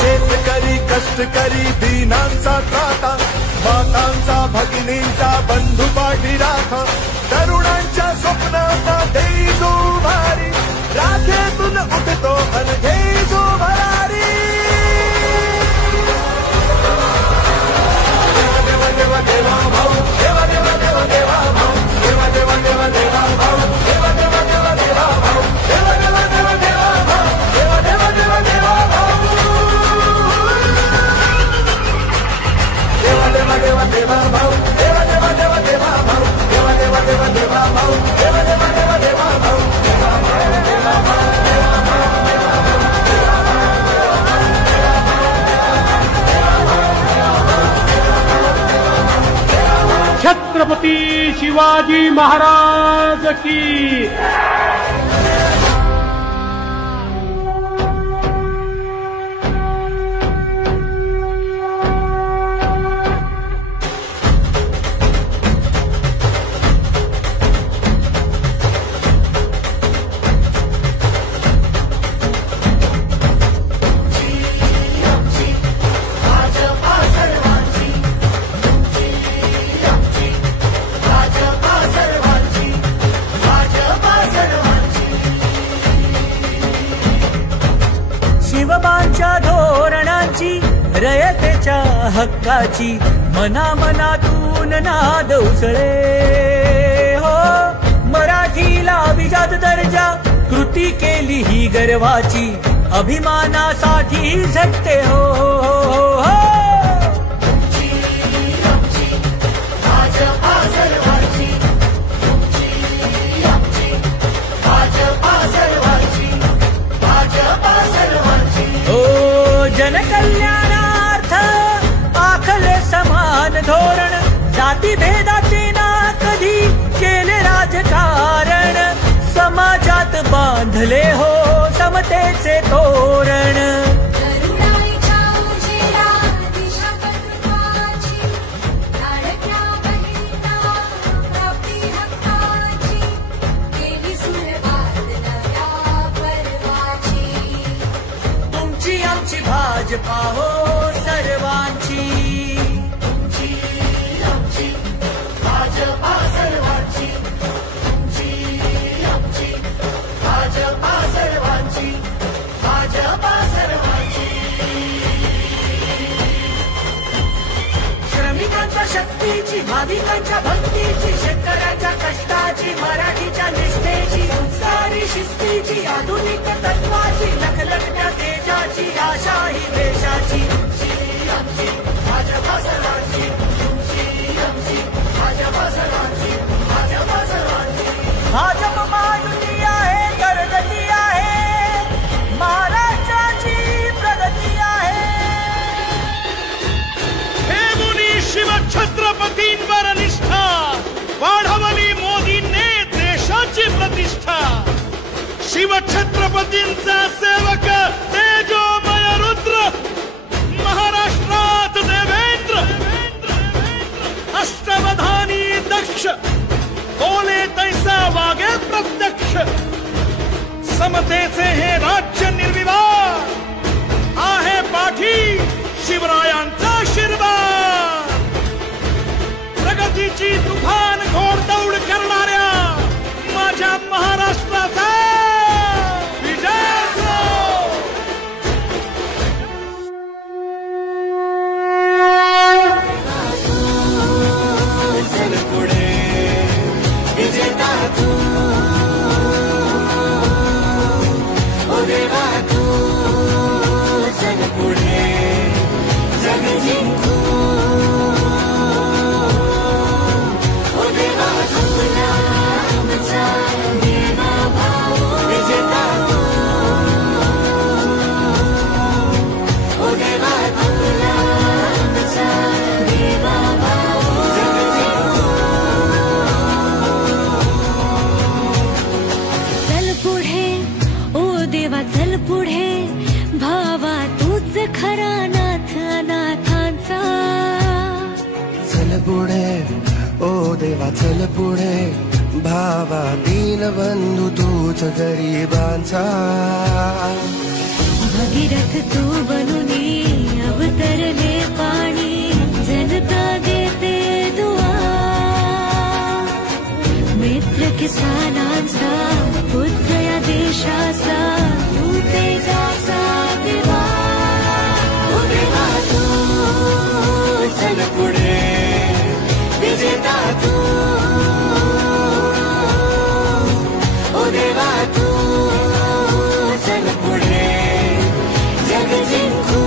शेतकरी कष्टकरी दीनांचा त्राता, मातांचा भगिनींचा बंधू पाठी राखा. तरुणांच्या स्वप्नांना देई जो भारी, राखेतून उठतो अनघे जो भरारी. देवा देवा देवा देवा भाऊ, देवा देवा देवा देवा भाऊ, देवा देवा देवा देवा भाऊ, देवा देवा देवा देवा भाऊ, देवा देवा देवा देवा भाऊ, देवा देवा देवा देवा भाऊ. देवा देवा देवा देवा भाऊ, देवा देवा देवा देवा भाऊ, देवा देवा देवा देवा भाऊ, देवा देवा देवा देवा भाऊ, देवा देवा देवा भाऊ. छत्रपती शिवाजी महाराज की. शिवबांच्या धोरणांची, रयतेच्या हक्काची, मनामनातून नाद उसळे हो. मराठीला अभिजात दर्जा, कृती केली ही गर्वाची, अभिमानासाठी झटते हो हो. जनकल्याणार्थ आखले समान धोरण, जातीभेदाचे ना कधी केले राजकारण. समाजात बांधले हो समतेचे तोरण. तुमची आमची भाजपा हो सर्वांची. शक्तीची, भाविकांच्या भक्तीची, शेतकऱ्याच्या कष्टाची, मराठीच्या निष्ठेची, संस्कारी शिस्तीची, आधुनिक तत्वाची, लखलखत्या तेजाची, आशा ही देशाची. आमची भाजपा सर्वांची, तुमची आमची भाजपा सर्वांची, भाजपा सर्वांची. भाजप महायुती आहे, करगती आहे, महाराष्ट्राची प्रगती आहे. हे मुनी शिवछत्रपतींवर निष्ठा वाढवली मोदींनी देशाची प्रतिष्ठा. शिवछत्रपतींचा सेवक तेजोमय रुद्र महाराष्ट्रात देवेंद्र. अष्टवधानी दक्ष बोले तैसा वागे प्रत्यक्ष. समतेचे हे राज्य निर्विवाद आहे पाठी शिवरायांचा आशीर्वाद. प्रगतीची तुफान घोडदौड करणाऱ्या माझ्या महाराष्ट्राचा विजय असो. चल पुढे विजेता तू, ओ देवा तू. चल पुढे जग जिंकू, ओ देवा तुला आमचा देवा भाऊ. विजेता तू, ओ देवा तुला आमचा देवा भाऊ. जग जिंकू. चल पुढे ओ देवा चल पुढे, भावा तूच खरा नाथ अनाथांचा. चल पुढे ओ देवा चल पुढे, भावा दीनबंधू तूच गरिबांचा. भगीरथ तू बनुनी अवतरले पाणी, जनता देते दुआ. मित्र किसानांचा, पुत्र या देशाचा, तू तेजाचा दिवा. ओ देवा तू चल पुढे विजेता तू, ओ देवा तू. चल पुढे जग जिंकू,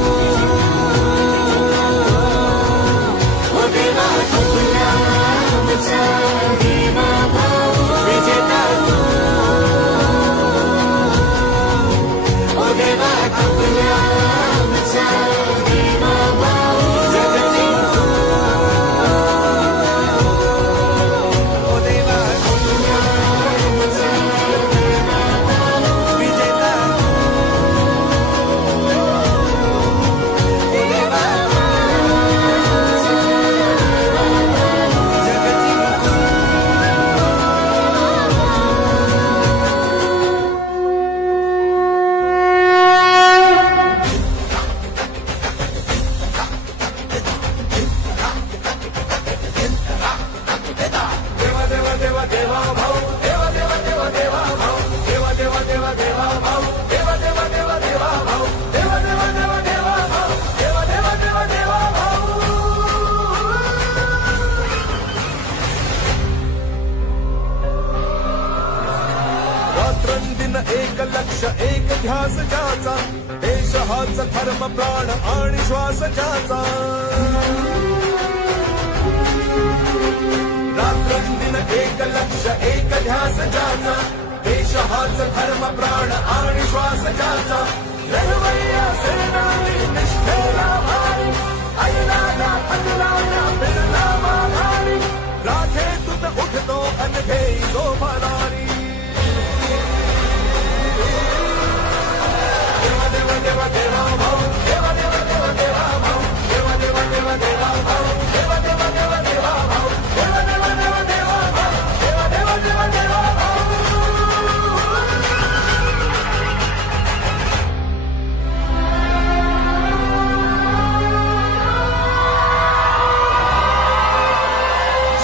ओ देवा तुला आमचा देवा भाऊ. विजेता तू, ओ देवा तुला आमचा देवा भाऊ. जग जिंकू, ओ देवा तुला आमचा देवा भाऊ. विजेता तू, ओ देवा आमचा देवा भाऊ. जग जिंकू. देवा देवा देवा देवा भाऊ, देवा देवा देवा देवा भाऊ, देवा देवा देवा देवा भाऊ, देवा देवा देवा देवा भाऊ, देवा देवा देवा देवा भाऊ, देवा देवा देवा देवा भाऊ. रात्रंदिन एक लक्ष एक ध्यास ज्याचा, देश हाच धर्म प्राण आणि श्वास ज्याचा. रात्रंदिन एक लक्ष एक ध्यास ज्याचा, देश हाच धर्म प्राण आणि श्वास ज्याचा. लढवय्या सेनानी निष्ठेला भारी, ऐनाला थकलाना बिरला माघारी. राखेतून उठतो अनघे जो भरारी. देवा देवा देवा देवा भाऊ, देवा देवा देवा देवा भाऊ, देवा देवा देवा देवा भाऊ, देवा देवा देवा देवा भाऊ, देवा देवा देवा देवा भाऊ, देवा देवा देवा देवा भाऊ.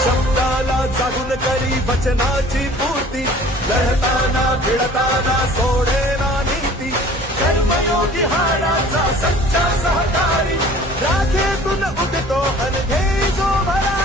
शब्दाला जागून करी वचनाची पूर्ती, लढताना भिडताना सोडेना नीती. कर्मयोगी हाडाचा सच्चा सहकारी, राखेतून उठतो अनघे जो भरा.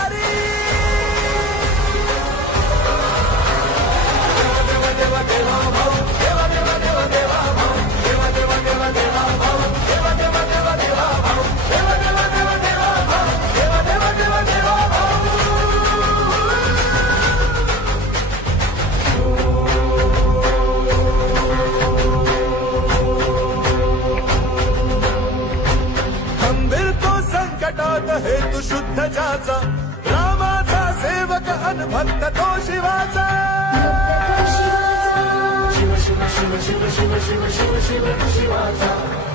हेतू शुद्ध ज्याचा रामाचा सेवक अनभक्त तो शिवाचा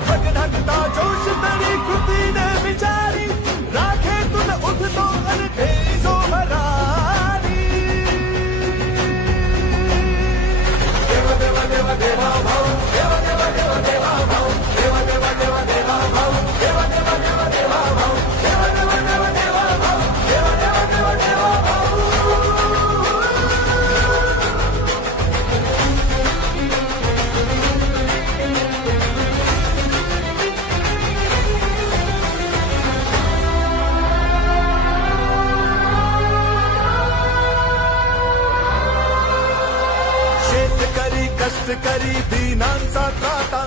भगधंता जोश तरी कृतीने विचारी राखे तुला उठतो अनखे जो भरारी देवा देवा देवा देवा भाऊ देवा देवा देवा देवा भाऊ देवा देवा देवा देवा भाऊ देवा देवा देवा देवा भाऊ देवा देवा देवा देवा भाऊ देवा देवा देवा देवा भाऊ शेतकरी कष्टकरी दीनांचा त्राता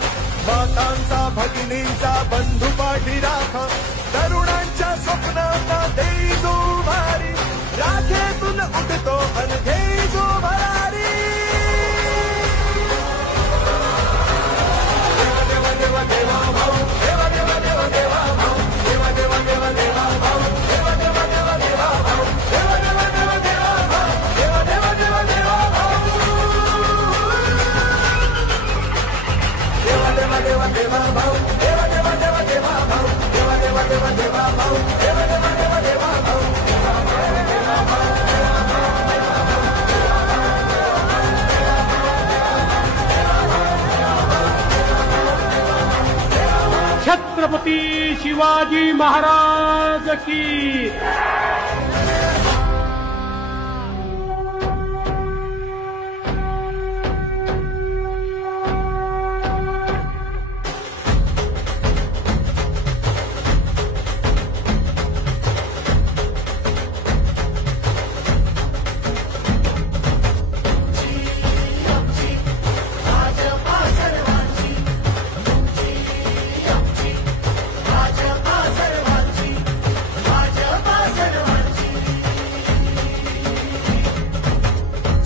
मातांचा भगिनींचा बंधू पाठी राखा तरुणांच्या स्वप्नांना देई जो भारी राखेतून उठतो अन घेई जो भरारी देवा देवा देवा देवा भाऊ देवा देवा देवा देवा भाऊ देवा देवा देवा देवा भाऊ देवा देवा देवा देवा भाऊ देवा देवा देवा देवा भाऊ देवा देवा देवा देवा भाऊ देवा देवा देवा देवा भाऊ देवा देवा देवा देवा भाऊ देवा देवा देवा देवा भाऊ देवा देवा देवा देवा भाऊ छत्रपती शिवाजी महाराज की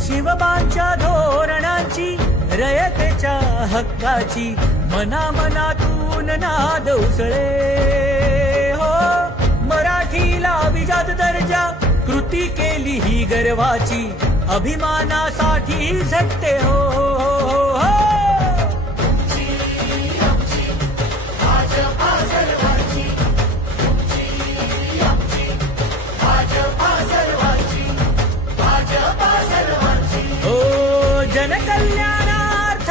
शिवबांच्या धोरणांची रयतेच्या हक्काची मनामनातून नाद उसळे हो मराठीला अभिजात दर्जा कृती केली ही गर्वाची अभिमानासाठी झटते हो जनकल्याणार्थ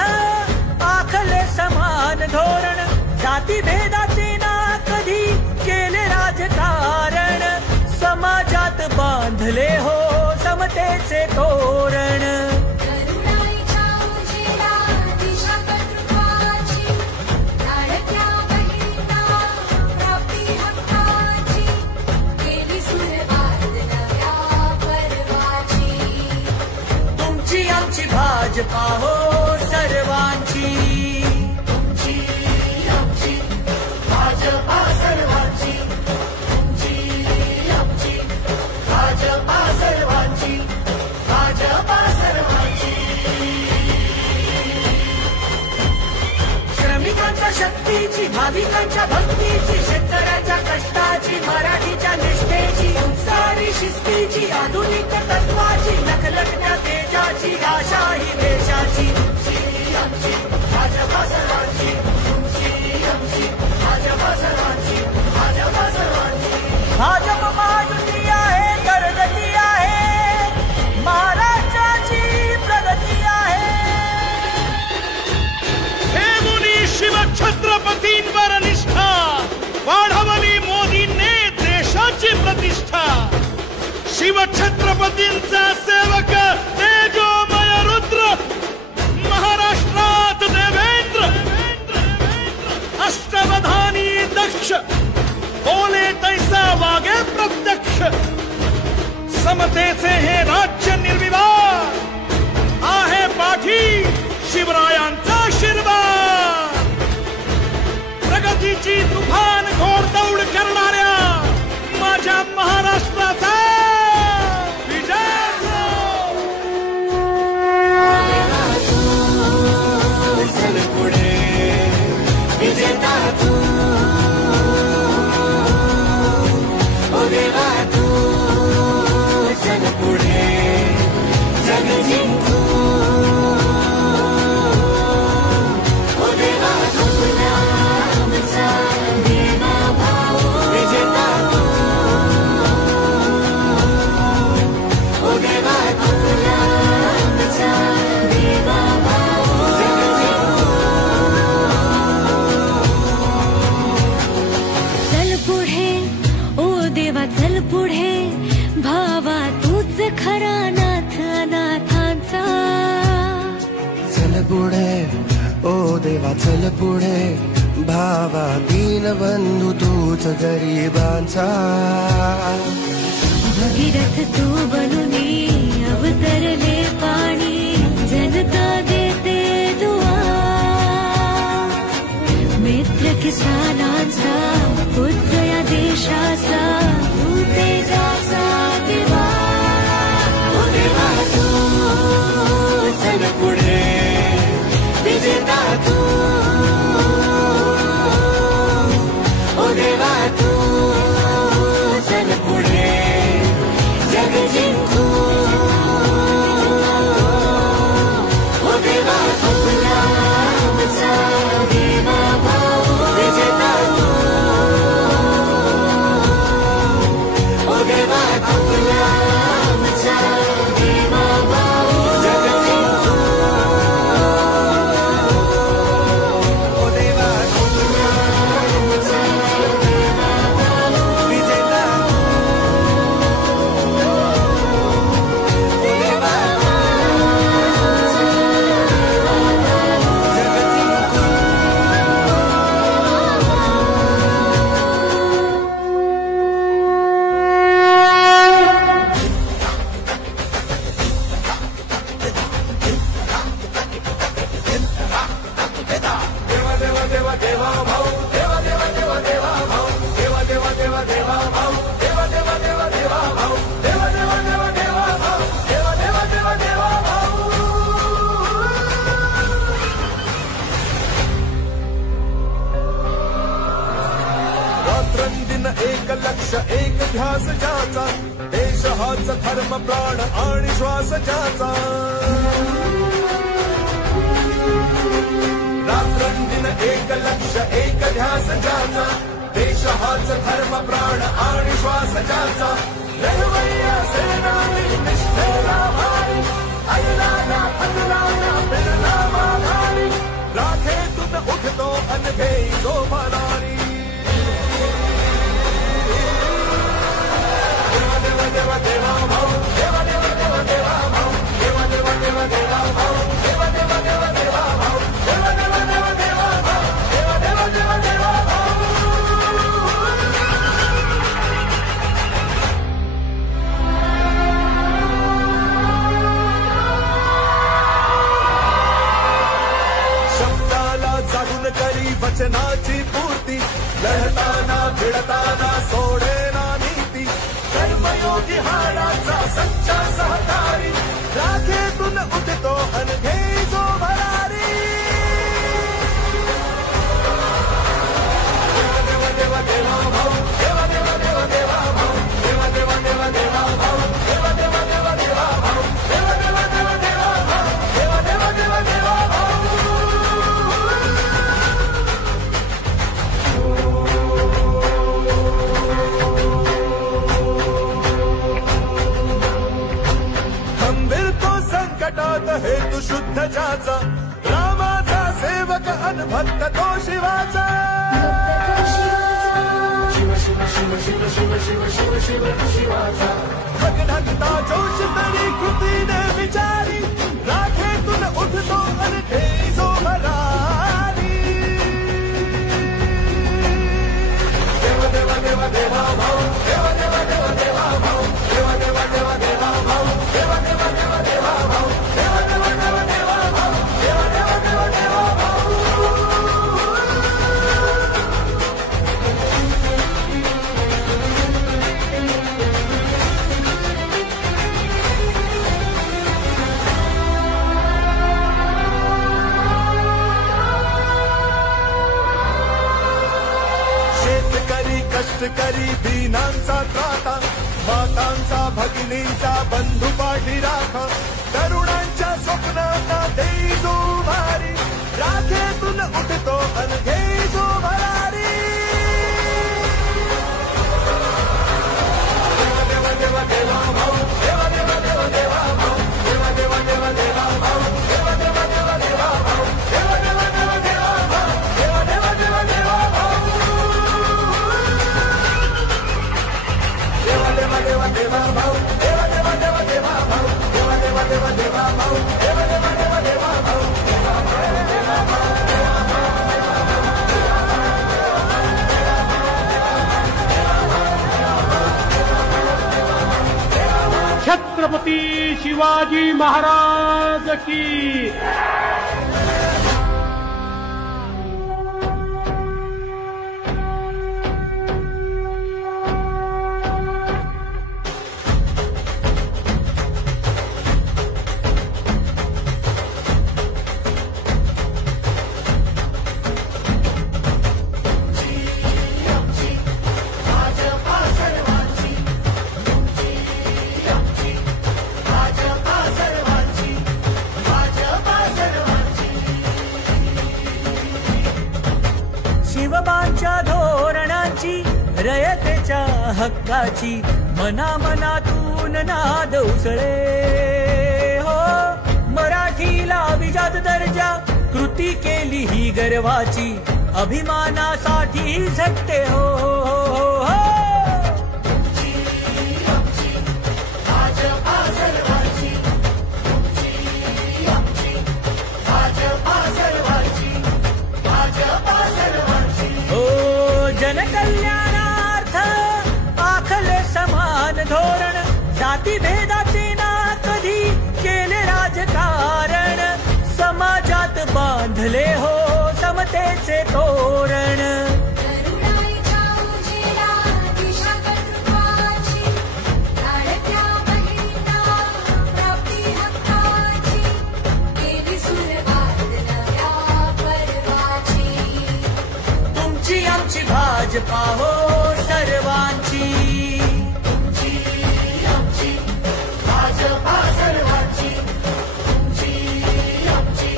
आखले समान धोरण जाती भेदाचे ना कधी केले राजकारण समाजात बांधले हो समतेचे तोरण भाजपा हो सर्वांची तुमची आमची भाजपा सर्वांची तुमची आमची भाजपा सर्वांची भाजपा सर्वांची श्रमिकांच्या शक्तीची भाविकांच्या भक्तीची शेतकऱ्याच्या कष्टाची मराठीच्या निष्ठेची संसारी शिस्तीची आधुनिक तत्वाची लखलखत्या तेजाची आशा ही देशाची आमची भाजपा सर्वांची तुमची आमची भाजपा सर्वांची भाजपा सर्वांची भाजप महायुती आहे करगती आहे महाराष्ट्राची प्रगती आहे हे मुनी शिवछत्रपतींवर निष्ठा वाढवली मोदींनी देशाची प्रतिष्ठा शिवछत्रपतींचा सेवक तेजोमय रुद्र खरा नाथ अनाथांचा. चल पुढे ओ देवा चल पुढे, भावा दीनबंधू तूच गरिबांचा. भगीरथ तू बनुनी अवतरले पाणी, जनता देते दुआ. मित्र किसानांचा पुत्र या देशाचा, तू तेजाचा दिवा. ओ देवा तू चल पुढे, विजेता तू. ओ देवा तू चल पुढे, जग जिंकू. ओ देवा आपला आमचा देवा भाऊ, विजेता तू. ओ देवा आपला आमचा देवा भाऊ, जग जिंकू. ओ देवा तुला आमचा देवा भाऊ, विजेता देवा जग जिंकू. देवा देवा देवा देवा भाऊ, देवा देवा देवा देवा भाऊ, देवा देवा देवा देवा भाऊ, देवा देवा देवा देवा भाऊ, देवा देवा देवा देवा भाऊ, देवा देवा देवा देवा भाऊ. रात्रंदिन एक लक्ष एक ध्यास ज्याचा, देश हाच धर्म प्राण आणि श्वास ज्याचा. रात्रंदिन एक लक्ष एक ध्यास ज्याचा, देश हाच धर्म प्राण आणि श्वास ज्याचा. लढवय्या सेनानी निष्ठेला भारी, अल्लाना अल्लाना बिरला माघारी. राखेतून उठतो अनघे जो मनारी. देवा देवा देवा देवा भाऊ, देवा देवा देवा देवा भाऊ, देवा देवा देवा देवा भाऊ, देवा देवा देवा देवा भाऊ, देवा देवा देवा देवा भाऊ, देवा देवा देवा देवा भाऊ. शब्दाला जागून करी वचनाची पूर्ती, लढताना भिडताना सोडेना नीती. कर्मयोगी हाडाचा सच्चा सहकारी, राखेतून उठतो अनघे जो भरारी. देवा देवा देवा देवा भाऊ, देवा देवा देवा देवा भाऊ, देवा देवा देवा देवा भाऊ, देवा देवा देवा देवा भाऊ, देवा देवा देवा देवा भाऊ, देवा देवा देवा देवा भाऊ. खंबीर तो संकटात हेतू शुद्ध ज्याचा, रामाचा सेवक अनभक्त तो शिवाचा. शिव शिव शिव शिव शिव शिव शिव शिव शिवाचा. भगभक्ता जोश तरी कृतीने विचारी, राखेतून उठतो अनघे जो भरारी. देवा देवा देवा देवा भाऊ, देवा देवा देवा देवा भाऊ, देवा देवा देवा देवा भाऊ, देवा देवा देवा देवा भाऊ, देवा देवा देवा देवा भाऊ, देवा देवा देवा देवा भाऊ. शेतकरी कष्टकरी दीनांचा त्राता, मातांचा भगिनींचा बंधू पाठी राखा. तरुणांच्या स्वप्नांना देई जो भारी, राखेतून उठतो अनघे जो भरारी. देवा देवा देवा देवा भाऊ, देवा देवा देवा देवा भाऊ, देवा देवा देवा देवा भाऊ, देवा देवा देवा देवा भाऊ, देवा देवा देवा देवा भाऊ, देवा देवा देवा देवा भाऊ. देवा देवा देवा देवा भाऊ, देवा देवा देवा देवा देवा देवा भाऊ देवा देवा देवा देवा भाऊ छत्रपती शिवाजी महाराज की शिवबांच्या धोरणाची रयतेच्या हक्काची मनामनातून नाद उसळे हो मराठीला अभिजात दर्जा कृती केली ही गर्वाची अभिमानासाठी झटते हो जनकल्याणार्थ आखले समान धोरण जाती भेदाचे ना कधी केले राजकारण समाजात बांधले हो समतेचे तोरण आमची भाजपा हो सर्वांची तुमची आमची भाजपा सर्वांची तुमची आमची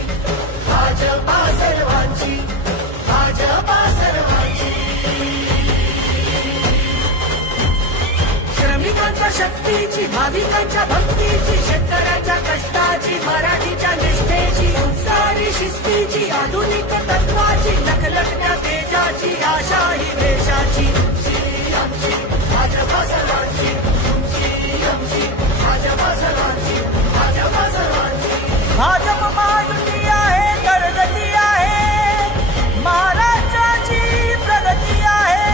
भाजपा सर्वांची भाजपा सर्वांची श्रमिकांच्या शक्तीची भाविकांच्या भक्तीची शेतकऱ्यांच्या कष्टाची मराठीच्या निष्ठेची संस्कारी शिस्तीची आधुनिक तत्वाची लखलखत्या तेजाची आशा ही देशाची आमची भाजपा सर्वांची तुमची आमची भाजपा सर्वांची भाजपा सर्वांची भाजप महायुती आहे प्रगती आहे महाराष्ट्राची प्रगती आहे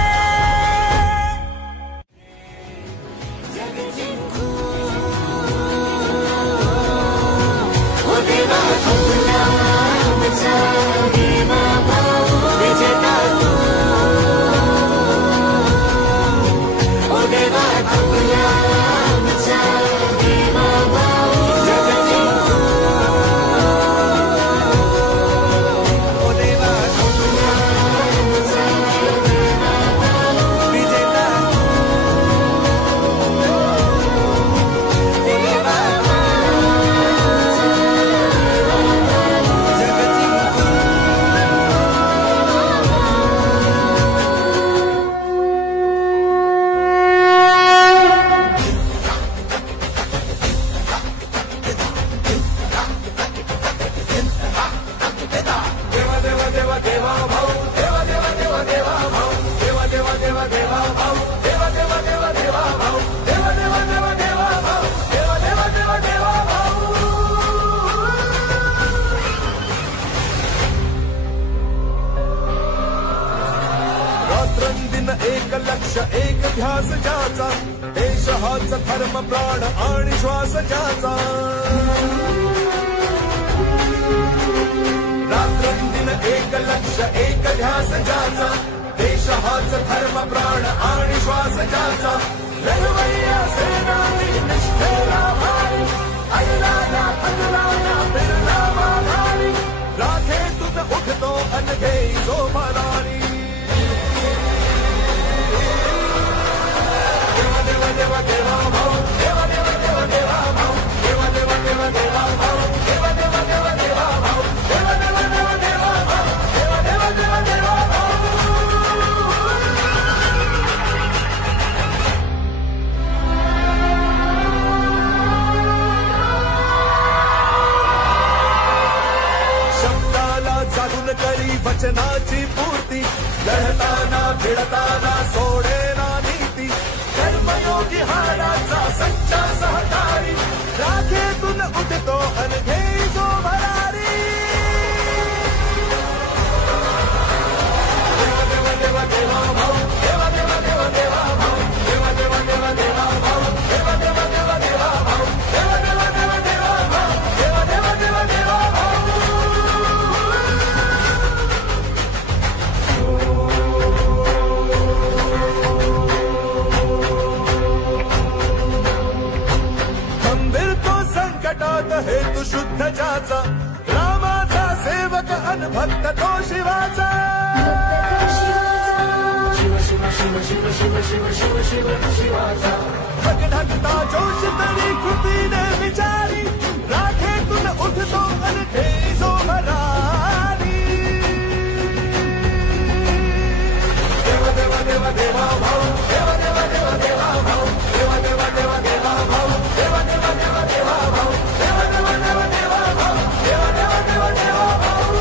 एक लक्ष एक ध्यास ज्याचा देश हाच धर्म प्राण आणि श्वास ज्याचा रात्रंदिन एक लक्ष एक ध्यास ज्याचा देश हाच धर्म प्राण आणि श्वास ज्याचा लढवय्या सेनानी निष्ठेला भारी अल्लाला अल्लाला बिरला माघारी राखे तुझ उठतो अनघे जो मलारी देवा देवा देवा भाऊ देवा देवा देवा देवा भाऊ देवा देवा देवा देवा भाऊ देवा देवा देवा देवा भाऊ देवा देवा देवा देवा भाऊ देवा देवा देवा देवा भाऊ शब्दाला जागून करी वचनाची पूर्ती लढताना भिडताना सोडेना कर्मयोगी हाडाचा सच्चा सहकारी राखेतून उठे उठतो अन घेईजो भरारी हेतु शुद्ध ज्याचा रामाचा सेवक अन भक्त तो शिवाचा ढकढकता जोश तरी कृतीने विचारी राखेतून उठतो अन घेईजो भरारी देवा देवा देवा देवा भाऊ देवा देवा देवा देवा भाऊ देवा देवा देवा देवा भाऊ देवा देवा देवा देवा भाऊ देवा देवा देवा देवा भाऊ देवा देवा देवा देवा भाऊ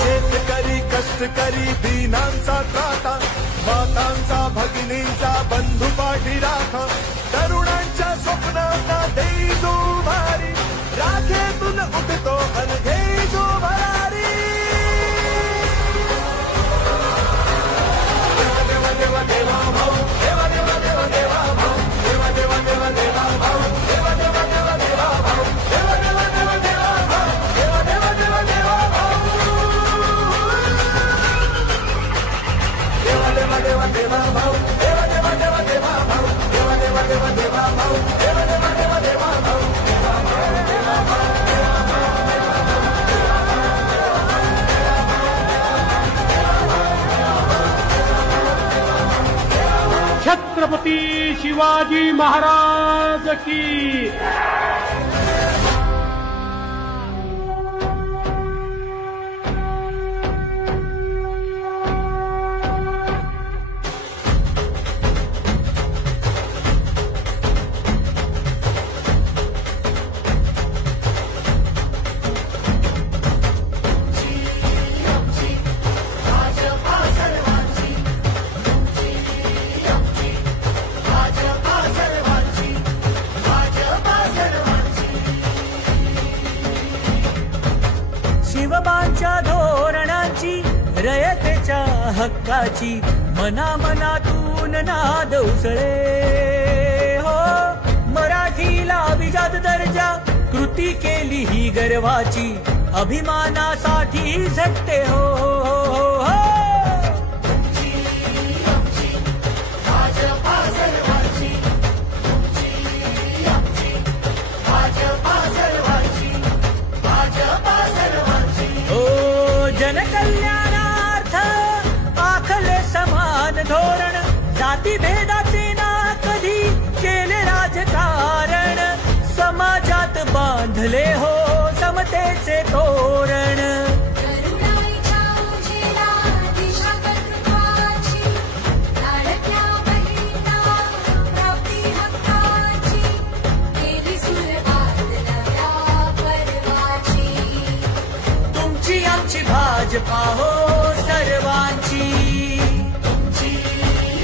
शेतकरी कष्टकरी दीनांचा त्राता मातांचा भगिनींचा बंधू पाठी राखा तरुणांच्या स्वप्नांना देईजो भारी राखेतून उठतो अन घेईजो भरारी देवा देवा देवा देवा भाऊ देवा देवा देवा देवा भाऊ देवा देवा देवा देवा भाऊ देवा देवा देवा देवा भाऊ देवा देवा देवा देवा भाऊ देवा देवा देवा देवा भाऊ देवा देवा देवा देवा भाऊ देवा देवा देवा देवा भाऊ देवा देवा देवा देवा भाऊ देवा देवा देवा देवा भाऊ छत्रपती शिवाजी महाराज की शिवबांच्या धोरणाची रयतेच्या हक्काची मनामनातून नाद उसळे हो मराठीला अभिजात दर्जा कृती केली ही गर्वाची अभिमानासाठी झटते हो हो जनकल्याणार्थ आखले समान धोरण जाती भेदाचे ना कधी केले राजकारण समाजात बांधले हो समतेचे तोरण आमची भाजपा हो सर्वांची तुमची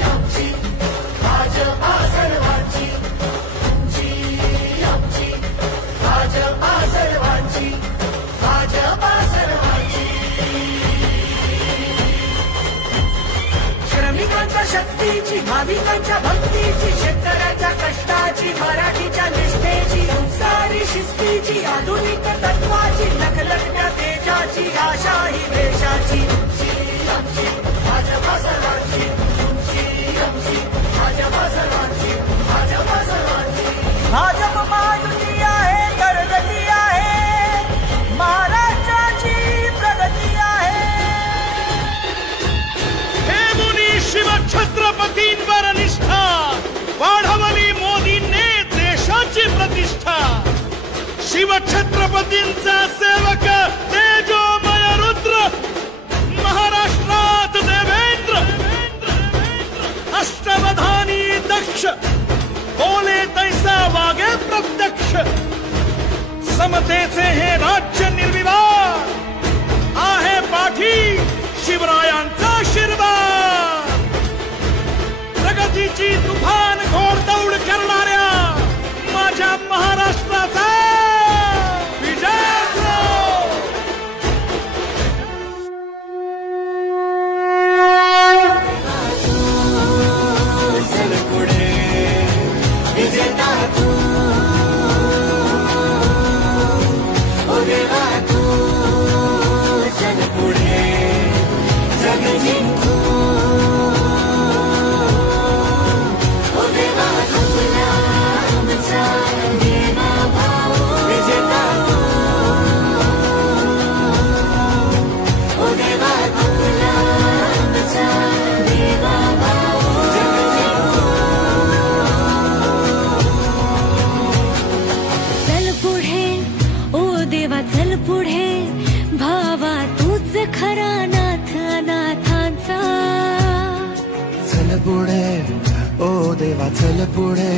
आमची भाजपा सर्वांची तुमची आमची भाजपा सर्वांची भाजपा सर्वांची श्रमिकांच्या शक्तीची भाविकांच्या भक्तीची शेतकऱ्याच्या कष्टाची मराठीच्या निष्ठेची संसारी शिस्तीची आधुनिक तत्वाची लखलखत्या तेजाची आशा ही देशाची भाजपा सर्वांची तुमची आमची भाजपा सर्वांची भाजपा सर्वांची भाजप महायुती आहे प्रगती आहे महाराष्ट्राची प्रगती आहे हे मुनी शिव छत्रपतींवर निष्ठा वाढवली मोदींनी देशाची प्रतिष्ठा शिव छत्रपतींचा सेवक तेजोमय रुद्र महाराष्ट्रात देवेंद्र प्रत्यक्ष समतेचे हे राज्य निर्विवाद आहे पाठी शिवरायांचा आशीर्वाद. प्रगतीची तुफान घोडदौड करणाऱ्या माझ्या महाराष्ट्राचा विजय असो. चल पुढे विजेता तू, ओ देवा तू चल पुढे जग जिंकू. ओ देवा तुला आमचा देवा भाऊ विजेता तू, ओ देवा तुला आमचा देवा भाऊ जग जिंकू. चल पुढे ओ देवा चल पुढे भावा तूच खरा नाथ अनाथांचा. चल पुढे ओ देवा चल पुढे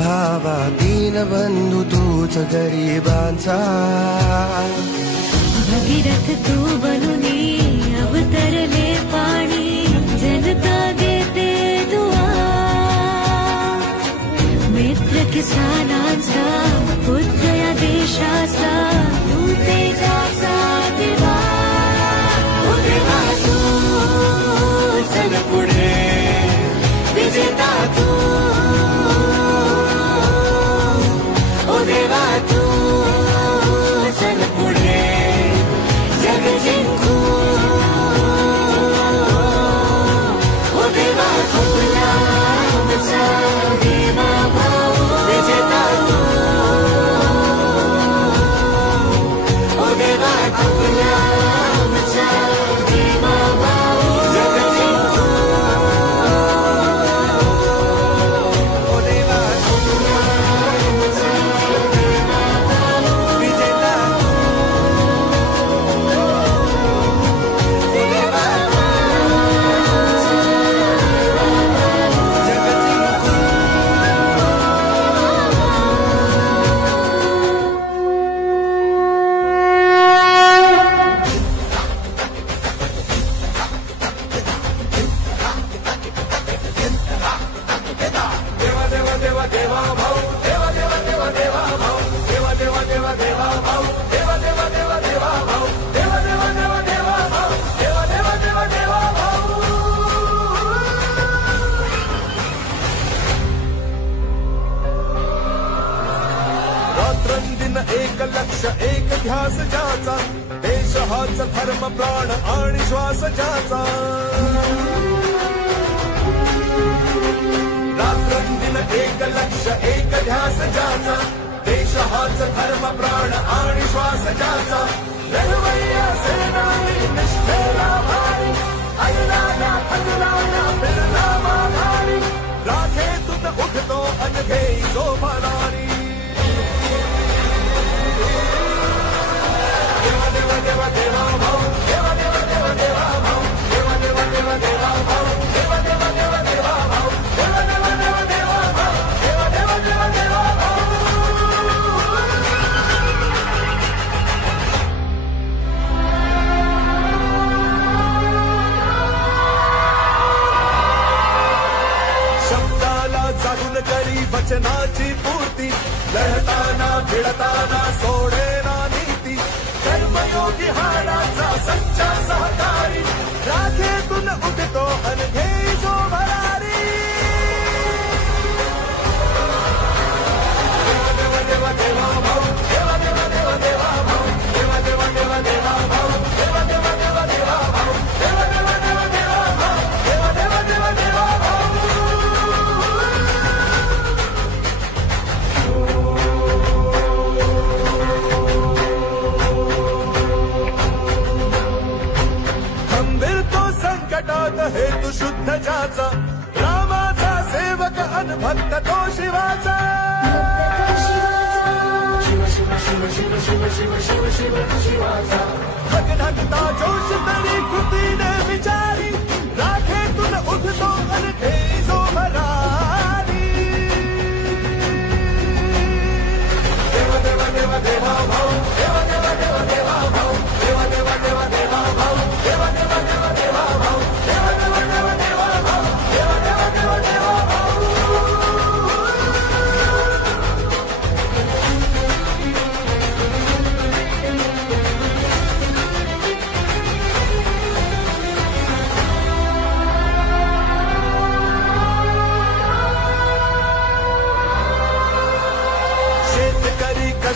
भावा दीनबंधू तूच गरिबांचा. भगीरथ तू बनुनी अवतरले पाणी जनता देते दुआ. मित्र किसानांचा पुत्र या देशाचा तू तेजाचा दिवा. ओ देवा तू चल पुढे विजेता तू, ओ देवा तू चल पुढे जग जिंकू. ओ देवा तुला आमचा देवा भाऊ विजेता तू, ओ देवा तुला आमचा देवा भाऊ जग जिंकू. ओ देवा तुला आमचा देवा भाऊ विजेता तू, ओ देवा जग जिंकू. देवा देवा देवा देवा भाऊ देवा देवा देवा देवा भाऊ देवा देवा देवा देवा भाऊ देवा देवा देवा देवा भाऊ देवा देवा देवा देवा भाऊ देवा देवा देवा देवा भाऊ. रात्रंदिन एक लक्ष एक ध्यास ज्याचा, देश हाच धर्म प्राण आणि श्वास ज्याचा. रात्रंदिन एक लक्ष एक ध्यास ज्याचा, देश हाच धर्म प्राण आणि श्वास ज्याचा. लढवय्या सेनानी निष्ठेला भारी, अल्ला ना थकला ना फिरला माघारी. राखेतून उठतो अनघे जो भरारी. देवा देवा देवा देवा भाऊ देवा देवा देवा देवा भाऊ देवा देवा देवा देवा भाऊ देवा देवा देवा देवा भाऊ देवा देवा देवा देवा भाऊ देवा देवा देवा देवा भाऊ. शब्दाला जागून करी वचनाची पूर्ती, लढताना भिडताना सोडेना नीती. कर्मयोगी हाडाचा सच्चा सहकारी, राखेतून उठतो अनघे जो भरारी. देवा देवा देवा देवा भाऊ देवा देवा देवा देवा भाऊ देवा देवा देवा देवा भाऊ देवा देवा देवा देवा भाऊ देवा देवा देवा देवा भाऊ देवा देवा देवा देवा भाऊ. खंबीर तो संकटात हेतू शुद्ध ज्याचा, रामाचा सेवक अनभक्त तो शिवाचा. भगनंता जोश तरी कृतीने विचारी, राखेतून उठतो अनघे जो भरारी.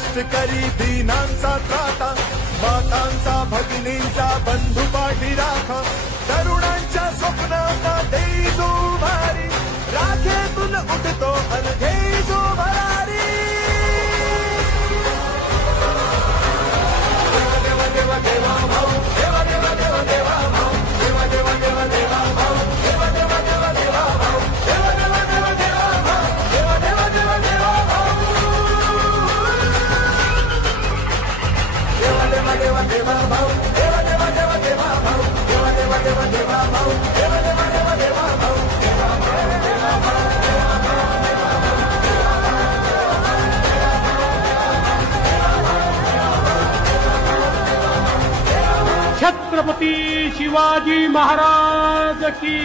कष्टकरी दीनांचा त्राता, मातांचा भगिनींचा बंधू पाठी राखा, तरुणांच्या स्वप्नांना देई जो भारी, राखेतून उठतो अन घेई जो भरारी. देवा देवा देवा भाऊ, देवा देवा देवा देवा भाऊ, देवा देवा देवा देवा भाऊ, देवा देवा देवा देवा भाऊ, देवा देवा देवा देवा भाऊ, देवा देवा देवा देवा भाऊ, देवा देवा देवा देवा भाऊ, देवा देवा देवा देवा भाऊ, देवा देवा देवा देवा भाऊ, देवा देवा देवा देवा भाऊ, देवा देवा देवा भाऊ. छत्रपती शिवाजी महाराज की.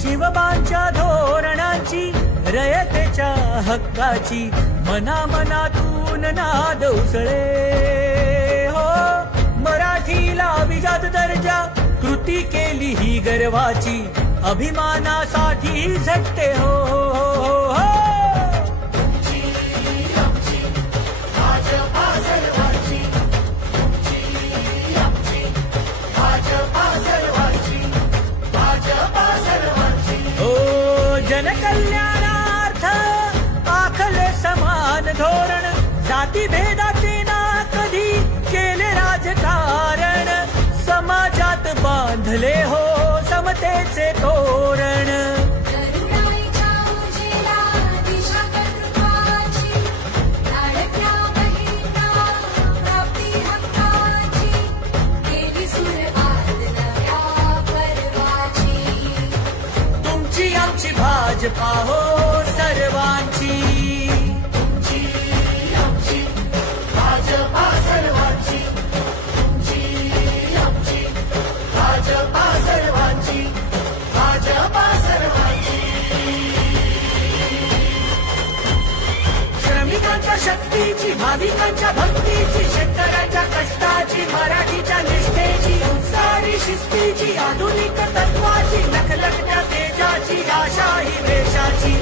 शिवबांच्या धोरणांची रयतेच्या हक्काची मनामनातून नाद उसळे हो. मराठीला अभिजात दर्जा कृती केली ही गर्वाची, अभिमानासाठी झटते हो, हो, हो. जनकल्याणार्थ आखले समान धोरण, जाती भेदाचे ना कधी केले राजकारण, समाजात बांधले हो समतेचे तोरण. आमची भाजपा हो सर्वांची, तुमची आमची भाजपा सर्वांची, तुमची आमची भाजपा सर्वांची, भाजपा सर्वांची. श्रमिकांच्या शक्तीची, भाविकांच्या भक्तीची, शेतकऱ्यांच्या कष्टाची, मराठीच्या निष्ठेची, उत्साही शिस्तीची, आधुनिक तत्वाची, लखलखत्या तेजाची, आशा ही देशाची.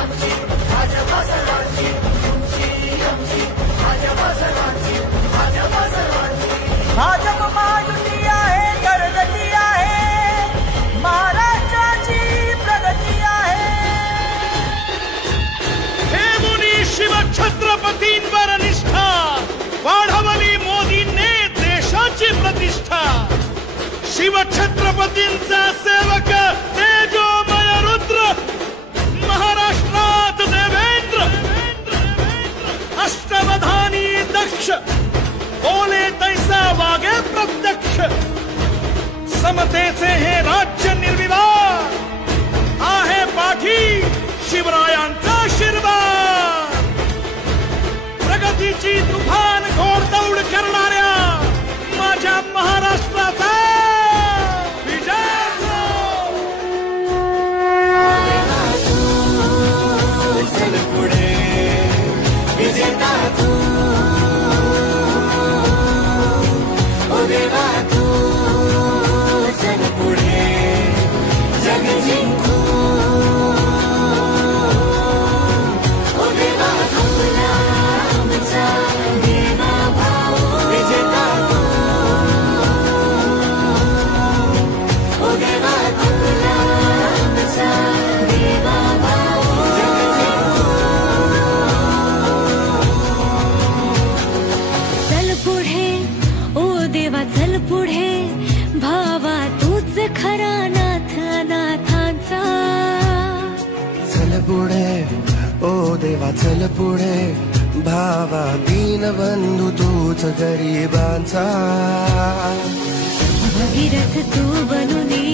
आमची भाजपा सर्वांची, तुमची आमची भाजपा सर्वांची, भाजपा सर्वांची. भाजप महायुती आहे, तरगती आहे, महाराष्ट्राची प्रगती आहे. हे मुनी शिवछत्रपतींवर निष्ठा वाढवली मोदींनी देशाची प्रतिष्ठा. शिवछत्रपतींचा सेवक तेजोमय रुद्र, महाराष्ट्रात देवेंद्र, अष्टवधानी दक्ष, बोले तैसा वागे प्रत्यक्ष. समतेचे हे राज्य निर्विवाद, आहे पाठी शिवरायांचा आशीर्वाद. प्रगतीची तुफान घोडदौड करणाऱ्या माझ्या महाराष्ट्राचा चल पुढे विजेता तू, ओ देवा तू चल पुढे जग जिंकू. ओ देवा तुला आमचा देवा भाऊ, विजेता तू, ओ देवा तुला आमचा देवा भाऊ, जग जिंकू. चल पुढे ओ देवा चल पुढे, भावा तूच खरा नाथ अनाथांचा. चल पुढे ओ देवा चल पुढे, भावा दीनबंधू तूच गरिबांचा. भगीरथ तू बनुनी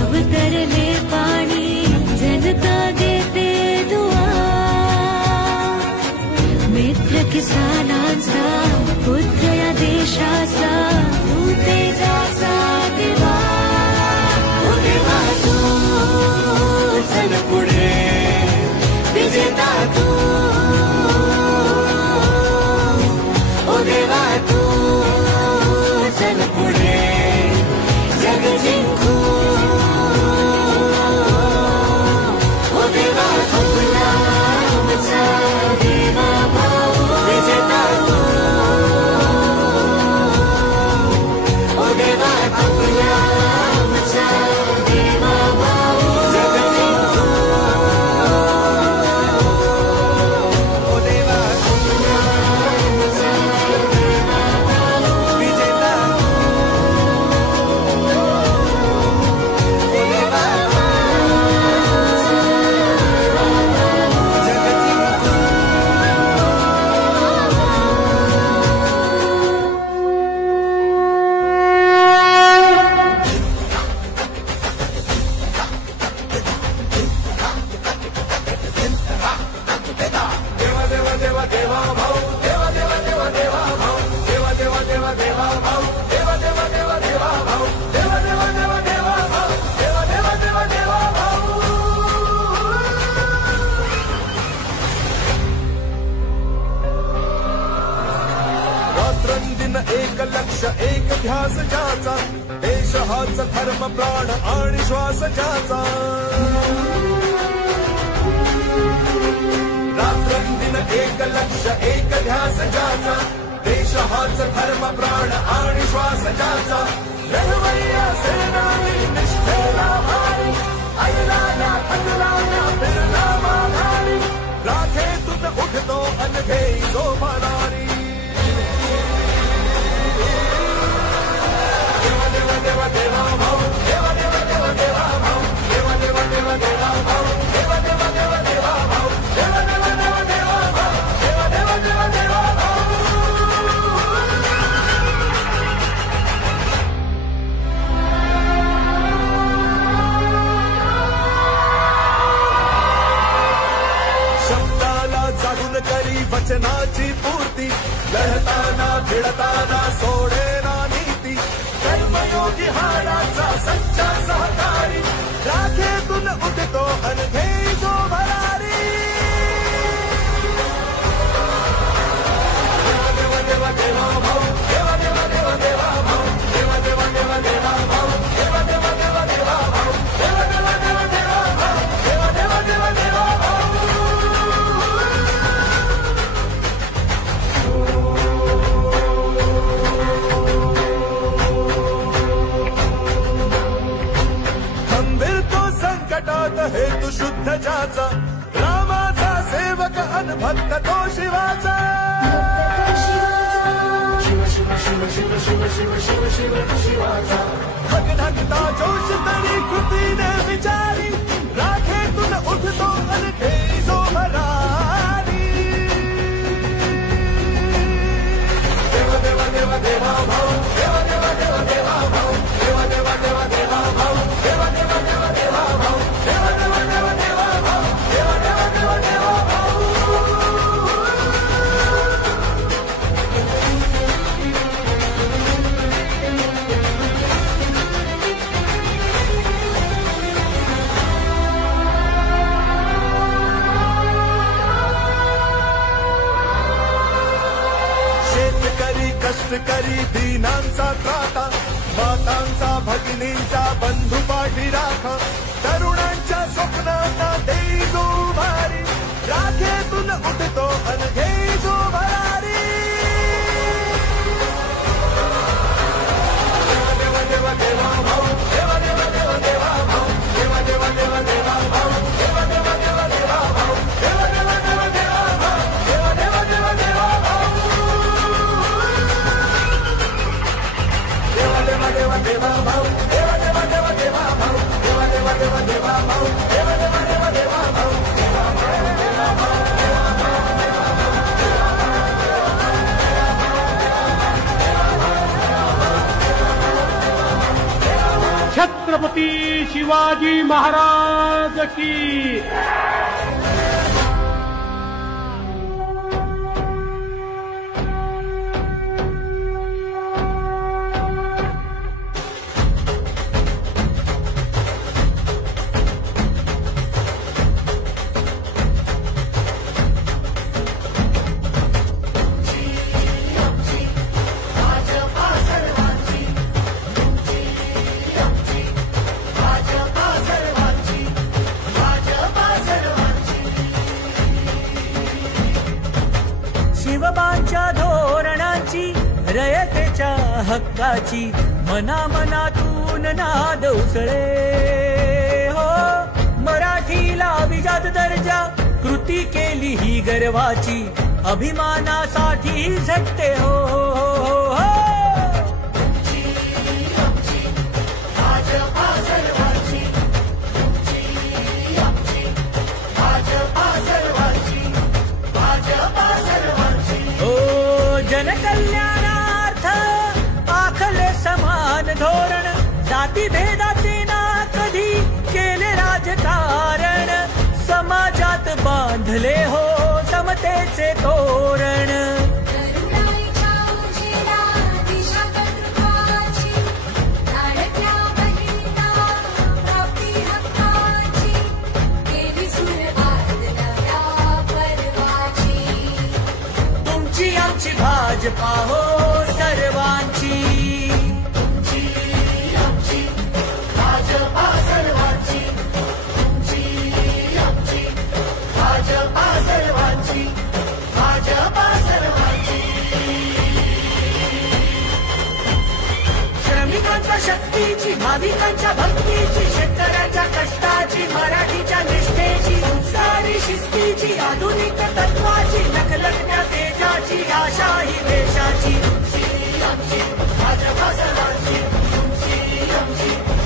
अवतरले पाणी, जनता देते यशाचा तू तेजाचा दिवा ओ देवा तू चल पुढे विजेता तू ओ देवा तू चल पुढे जग जिंकू ओ देवा आपला आमचा देवा भाऊ विजेता तू ओ देवा आपला आमचा देवा भाऊ जग जिंकू ओ देवा आपला आमचा देवा भाऊ विजेता ओ देवा जग जिंकू देवा देवा देवा देवा भाऊ देवा देवा देवा देवा भाऊ देवा देवा देवा देवा भाऊ देवा देवा देवा देवा भाऊ देवा देवा देवा देवा भाऊ देवा देवा देवा देवा भाऊ रात्रंदिन एक लक्ष एक ध्यास ज्याचा देश हाच धर्म प्राण आणि श्वास ज्याचा रात्रंदिन एक लक्ष एक ध्यास ज्याचा देश हाच धर्म प्राण आणि श्वास ज्याचा लढवय्या सेनानी निष्ठेला भारी ऐला ना थकला ना फिरला माघारी राखेतून उठतो अनघे जो भरारी देवा देवा देवा देवा भाऊ देवा देवा देवा देवा भाऊ देवा देवा देवा देवा भाऊ देवा देवा देवा देवा भाऊ देवा देवा देवा देवा भाऊ देवा देवा देवा देवा भाऊ शब्दाला जागून करी वचनाची पूर्ती लढताना भिडताना सोडेना नीती कर्मयोगी हाडाचा सच्चा सहकारी राखेतून उठतो अनघे जो भरारी देवा देवा देवा देवा भाऊ देवा देवा देवा देवा भाऊ देवा देवा देवा देवा भाऊ देवा देवा देवा देवा भाऊ देवा देवा देवा देवा भाऊ देवा देवा देवा देवा भाऊ खंबीर तो संकटात हेतू शुद्ध ज्याचा रामाचा सेवक अनभक्त तो शिवाचा भगधगता जोश तरी कृतीने विचारी राखेतून उठतो अनघे जो भरारी देवा देवा देवा देवा भाऊ देवा देवा देवा देवा भाऊ देवा देवा देवा देवा भाऊ देवा देवा देवा देवा भाऊ देवा देवा देवा देवा भाऊ देवा देवा देवा देवा भाऊ शेतकरी कष्टकरी दीनांचा त्राता मातांचा भगिनींचा बंधू पाठी राखा तरुणांच्या स्वप्नांना देई जो भारी राखेतून उठतो अनघे जो भरारी देवा देवा देवा भाऊ देवा देवा देवा देवा भाऊ देवा देवा देवा देवा भाऊ देवा देवा देवा देवा भाऊ देवा देवा देवा देवा भाऊ देवा देवा देवा देवा भाऊ देवा देवा देवा देवा भाऊ देवा देवा देवा देवा भाऊ देवा देवा देवा देवा भाऊ देवा देवा देवा देवा भाऊ देवा देवा देवा भाऊ छत्रपती शिवाजी महाराज की हक्काची मनामनातून नाद उसळे हो मराठीला अभिजात दर्जा कृती केली ही गर्वाची अभिमानासाठी झटते हो जनकल्याणार्थ आखले समान धोरण जाती भेदाचे ना कधी केले राजकारण समाजात बांधले हो समतेचे तोरण तुमची आमची भाजपा हो सर्वांची भाजपा सर्वांची भाजपा सर्वांची भाजपा सर्वांची श्रमिकांच्या शक्तीची भाविकांच्या भक्तीची शेतकऱ्यांच्या कष्टाची मराठीच्या निष्ठेची संस्कारी शिस्तीची आधुनिक तत्वाची लखलखत्या तेजाची आशा ही देशाची भाजपा सर्वांची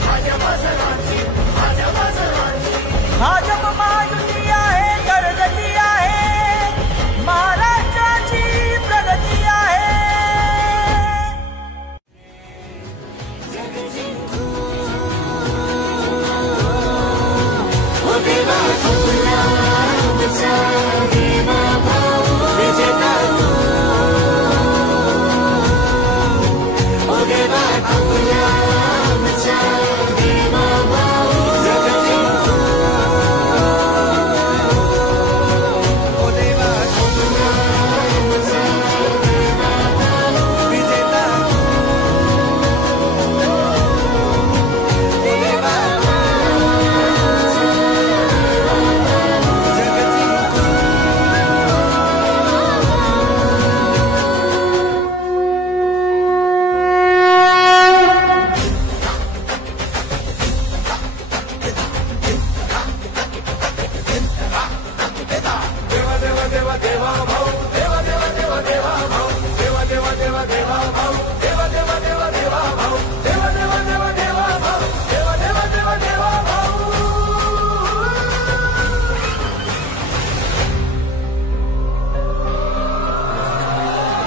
भाजपा सर्वांची भाजपा सर्वांची भाजप महायुती आहे करगती आहे महाराष्ट्राची प्रगती आहे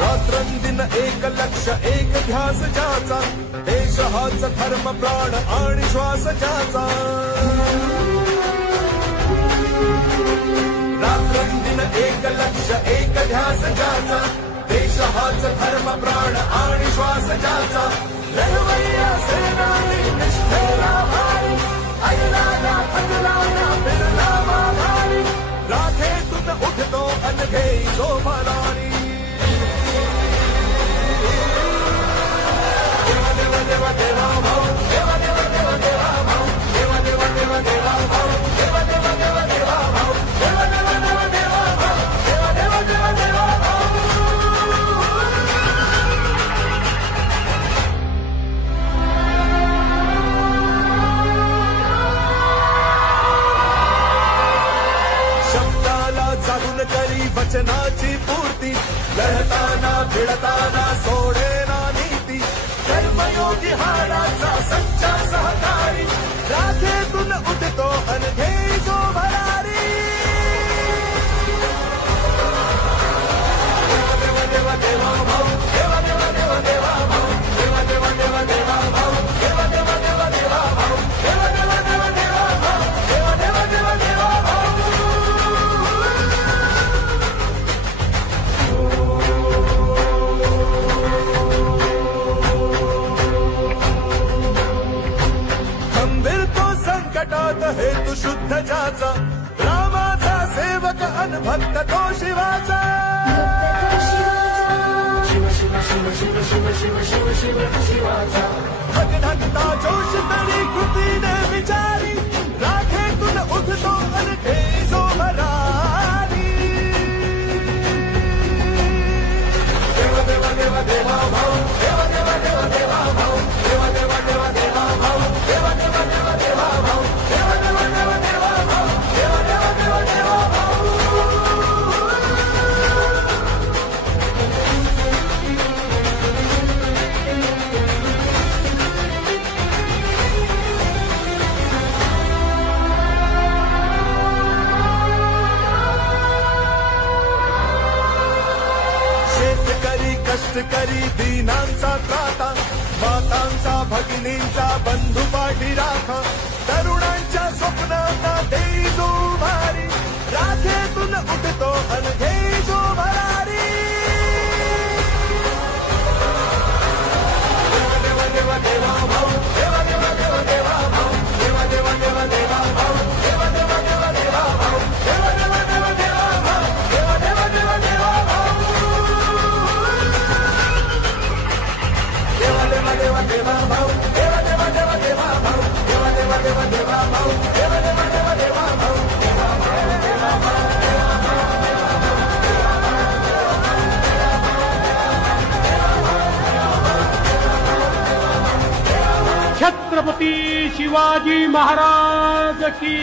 एक लक्ष एक ध्यास ज्याचा देश हाच धर्म प्राण आणि श्वास ज्याचा रात्रंदिन एक लक्ष एक ध्यास ज्याचा देश हाच धर्म प्राण आणि श्वास ज्याचा लढवय्या सेनानी निष्ठेला भारी ऐला ना थकला ना फिरला माघारी राखेतून उठतो अनघे जो भरारी देवा देवा भाऊ देवा देवा देवा देवा भाऊ देवा देवा देवा देवा भाऊ देवा देवा देवा देवा भाऊ देवा देवा देवा देवा भाऊ देवा देवा देवा देवा भाऊ शब्दाला जागून करी वचनाची पूर्ती लढताना भिडताना सोडे कर्मयोगी हाडाचा सच्चा सहकारी राखेतून उठतो अनघे जो भरारी देवा देवा देवा भाऊ देवा देवा देवा देवा भाऊ देवा देवा देवा देवा भाऊ देवा देवा देवा देवा भाऊ देवा देवा देवा देवा भाऊ देवा देवा देवा देवा भाऊ संकटात हेतु शुद्ध ज्याचा रामाचा सेवक अनभक्त तो शिवाचा शिव शिव शिव शिव शिव शिव शिव शिव शिवाचा भगभक्ता जोश तरी कृतीने विचारी राखेतून उठतो अनघे जो भरारी देवा देवा देवा देवा भाऊ देवा देवा देवा घरी दीनांचा त्राता, मातांचा भगिनींचा बंधू पाठी राखा, तरुणांच्या स्वप्नांना देई जो भारी, राखेतून उठतो अन घेई जो भरारी. देवा देवा देवा भाऊ, देवा देवा देवा देवा भाऊ, देवा देवा देवा देवा भाऊ, देवा देवा देवा देवा भाऊ, देवा देवा देवा देवा भाऊ, देवा देवा देवा देवा भाऊ, देवा देवा देवा देवा भाऊ, देवा देवा देवा देवा भाऊ, देवा देवा देवा देवा भाऊ, देवा देवा देवा देवा भाऊ, छत्रपती शिवाजी महाराज की.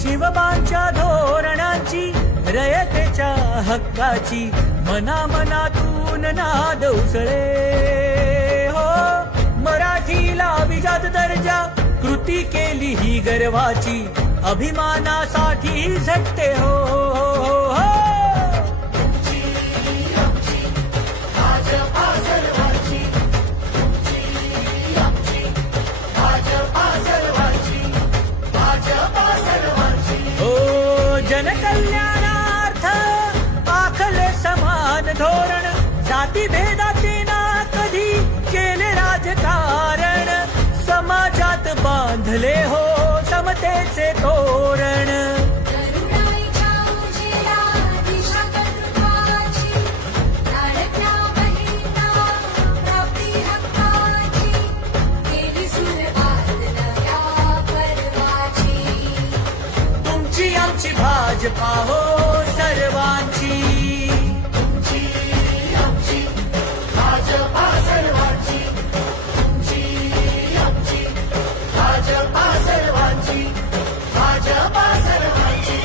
शिवबांच्या धोरणांची, रयतेच्या हक्काची, मनामनातून नाद उसळे हो. मराठीला अभिजात दर्जा, कृती केली ही गर्वाची, अभिमानासाठी झटते हो, हो, हो. जनकल्याणार्थ आखले समान धोरण, जाती भेदाचे ना कधी केले राजकारण, समाजात बांधले हो समतेचे तोरण. आमची भाजपा हो सर्वांची, तुमची आमची भाजपा सर्वांची, तुमची आमची भाजपा सर्वांची, भाजपा सर्वांची.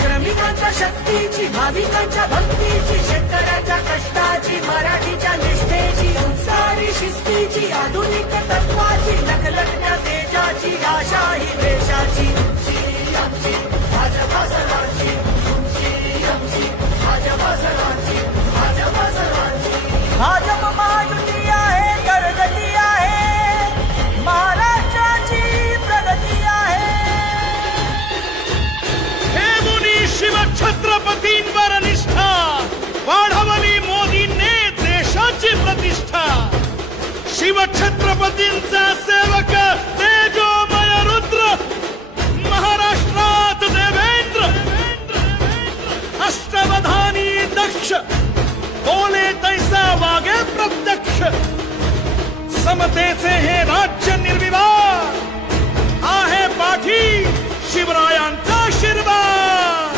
श्रमिकांच्या शक्तीची, भाविकांच्या भक्तीची, शेतकऱ्याच्या कष्टाची, मराठीच्या निष्ठेची, संस्कारी शिस्तीची, आधुनिक तत्वाची, लखलखत्या तेजाची, आशा ही देशाची. आमची भाजपा सर्वांची, तुमची आमची भाजपा सर्वांची, भाजपा सर्वांची. भाजप महायुती आहे, करगती आहे, महाराष्ट्राची प्रगती आहे. हे मुनी शिवछत्रपतींवर निष्ठा, वाढवली मोदींनी देशाची प्रतिष्ठा. शिवछत्रपतींचा सेवक तेजोमय रुद्र, महाराष्ट्रात देवेंद्र, अष्टवधानी दक्ष, बोले तैसा वागे प्रत्यक्ष. समतेचे हे राज्य निर्विवाद, आहे पाठी शिवरायांचा आशीर्वाद.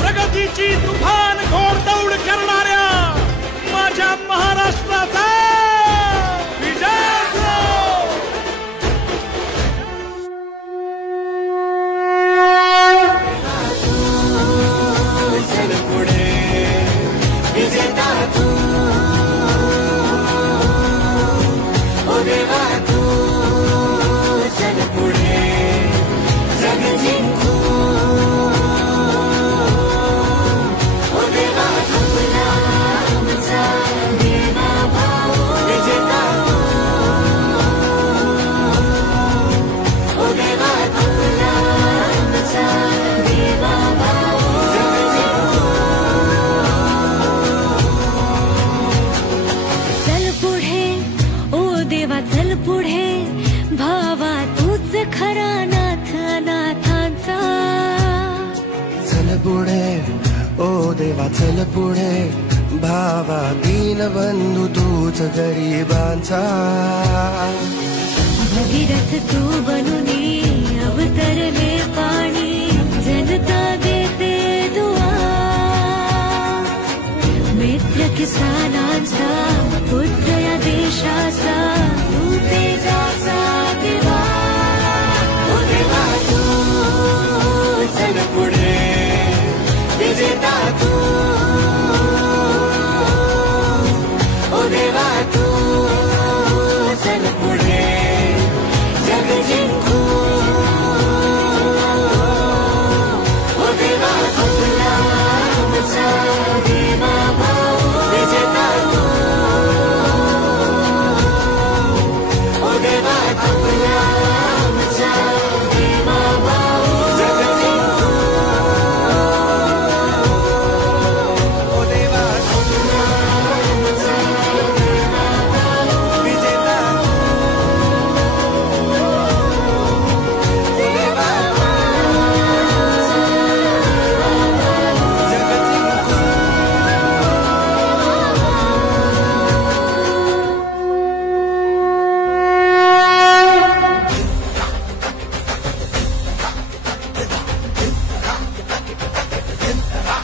प्रगतीची तुफान घोडदौड करणाऱ्या माझ्या महाराष्ट्राचा विजय असो. चल पुढे विजेता तू, ओ देवा तू, चल पुढे जग जिंकू. ओ देवा तुला आमचा देवा भाऊ, विजेता ओ देवा तुला आमचा देवा भाऊ, जग जिंकू. चल पुढे ओ देवा चल पुढे, भावा तूच खरा नाथ अनाथांचा. चल पुढे ओ देवा चल पुढे, भावा दीनबंधू तूच गरिबांचा. भगीरथ तू बनूनी अवतरले मित्र किसानांचा पुत्र या देशाचा तू तेजाचा दिवा ओ देवा तू चल पुढे विजेता तू ओ देवा तू चल पुढे जग जिंकू ओ देवा आपला आमचा देवा भाऊ विजेता तू ओ देवा आपला आमचा देवा भाऊ जग जिंकू ओ देवा आपला आमचा देवा भाऊ विजेता देवा जग जिंकू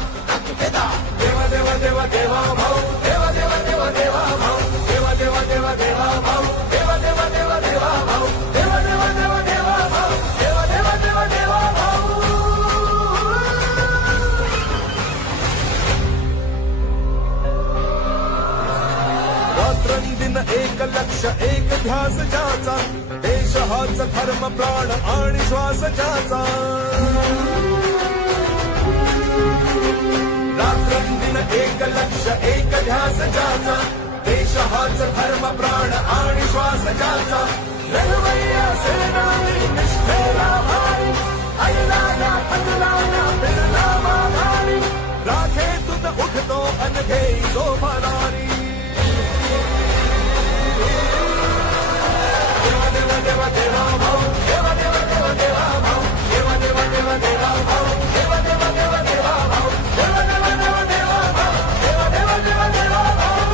देवा देवा देवा देवा भाऊ देवा देवा देवा देवा भाऊ देवा देवा देवा देवा भाऊ देवा देवा देवा देवा भाऊ देवा देवा देवा देवा भाऊ देवा देवा देवा देवा भाऊ रात्रंदिन एक लक्ष एक ध्यास ज्याचा देश हाच धर्म प्राण आणि श्वास ज्याचा रात्रंदिन एक लक्ष एक ध्यास ज्याचा देश हाच धर्म प्राण आणि श्वास ज्याचा लढवय्या सेनानी निष्ठेला भारी ऐला ना थकला ना फिरला माघारी राखे तुझ उठतो अनघे जो भरारी देवा देवा देवा देवा भाऊ देवा देवा देवा देवा भाऊ देवा देवा देवा देवा भाऊ देवा देवा देवा देवा भाऊ देवा देवा देवा देवा भाऊ देवा देवा देवा देवा भाऊ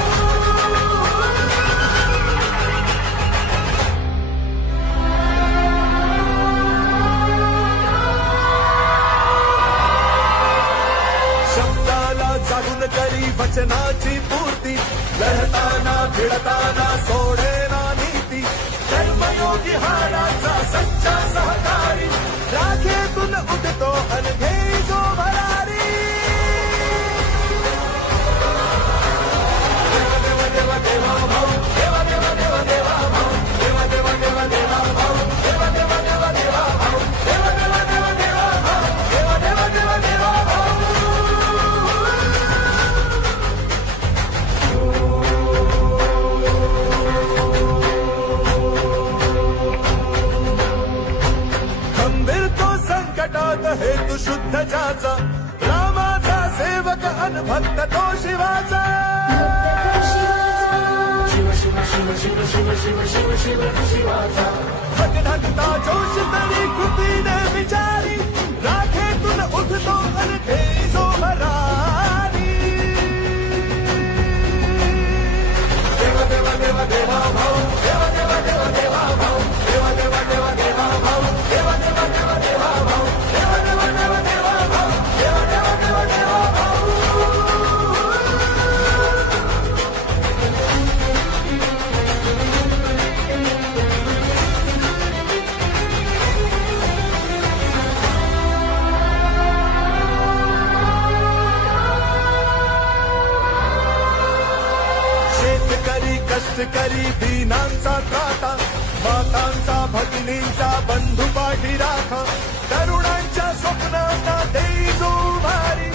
शब्दाला जागून करी वचनाची पूर्ती लढताना भिडताना सोडेना नीती कर्मयोगी हाडाचा सच्चा सहकारी राखेतून उठतो अनघे जो भरारी देवा देवा देवा देवा भाऊ देवा देवा देवा देवा भाऊ देवा देवा देवा देवा भाऊ देवा देवा देवा देवा भाऊ देवा देवा देवा देवा भाऊ देवा देवा देवा देवा भाऊ खंबीर तो संकटात हेतू शुद्ध ज्याचा रामाचा सेवक अन भक्त तो शिवाचा भगनंता जोश तरी कृतीने विचारी राखेतून उठतो अनघे जो भरारी देवा देवा देवा देवा भाऊ देवा देवा देवा देवा भाऊ देवा देवा देवा देवा भाऊ देवा देवा देवा देवा भाऊ देवा देवा देवा देवा भाऊ देवा देवा देवा देवा भाऊ शेतकरी कष्टकरी दीनांचा त्राता मातांचा भगिनींचा बंधू पाठी राखा तरुणांच्या स्वप्नांना देई जो भारी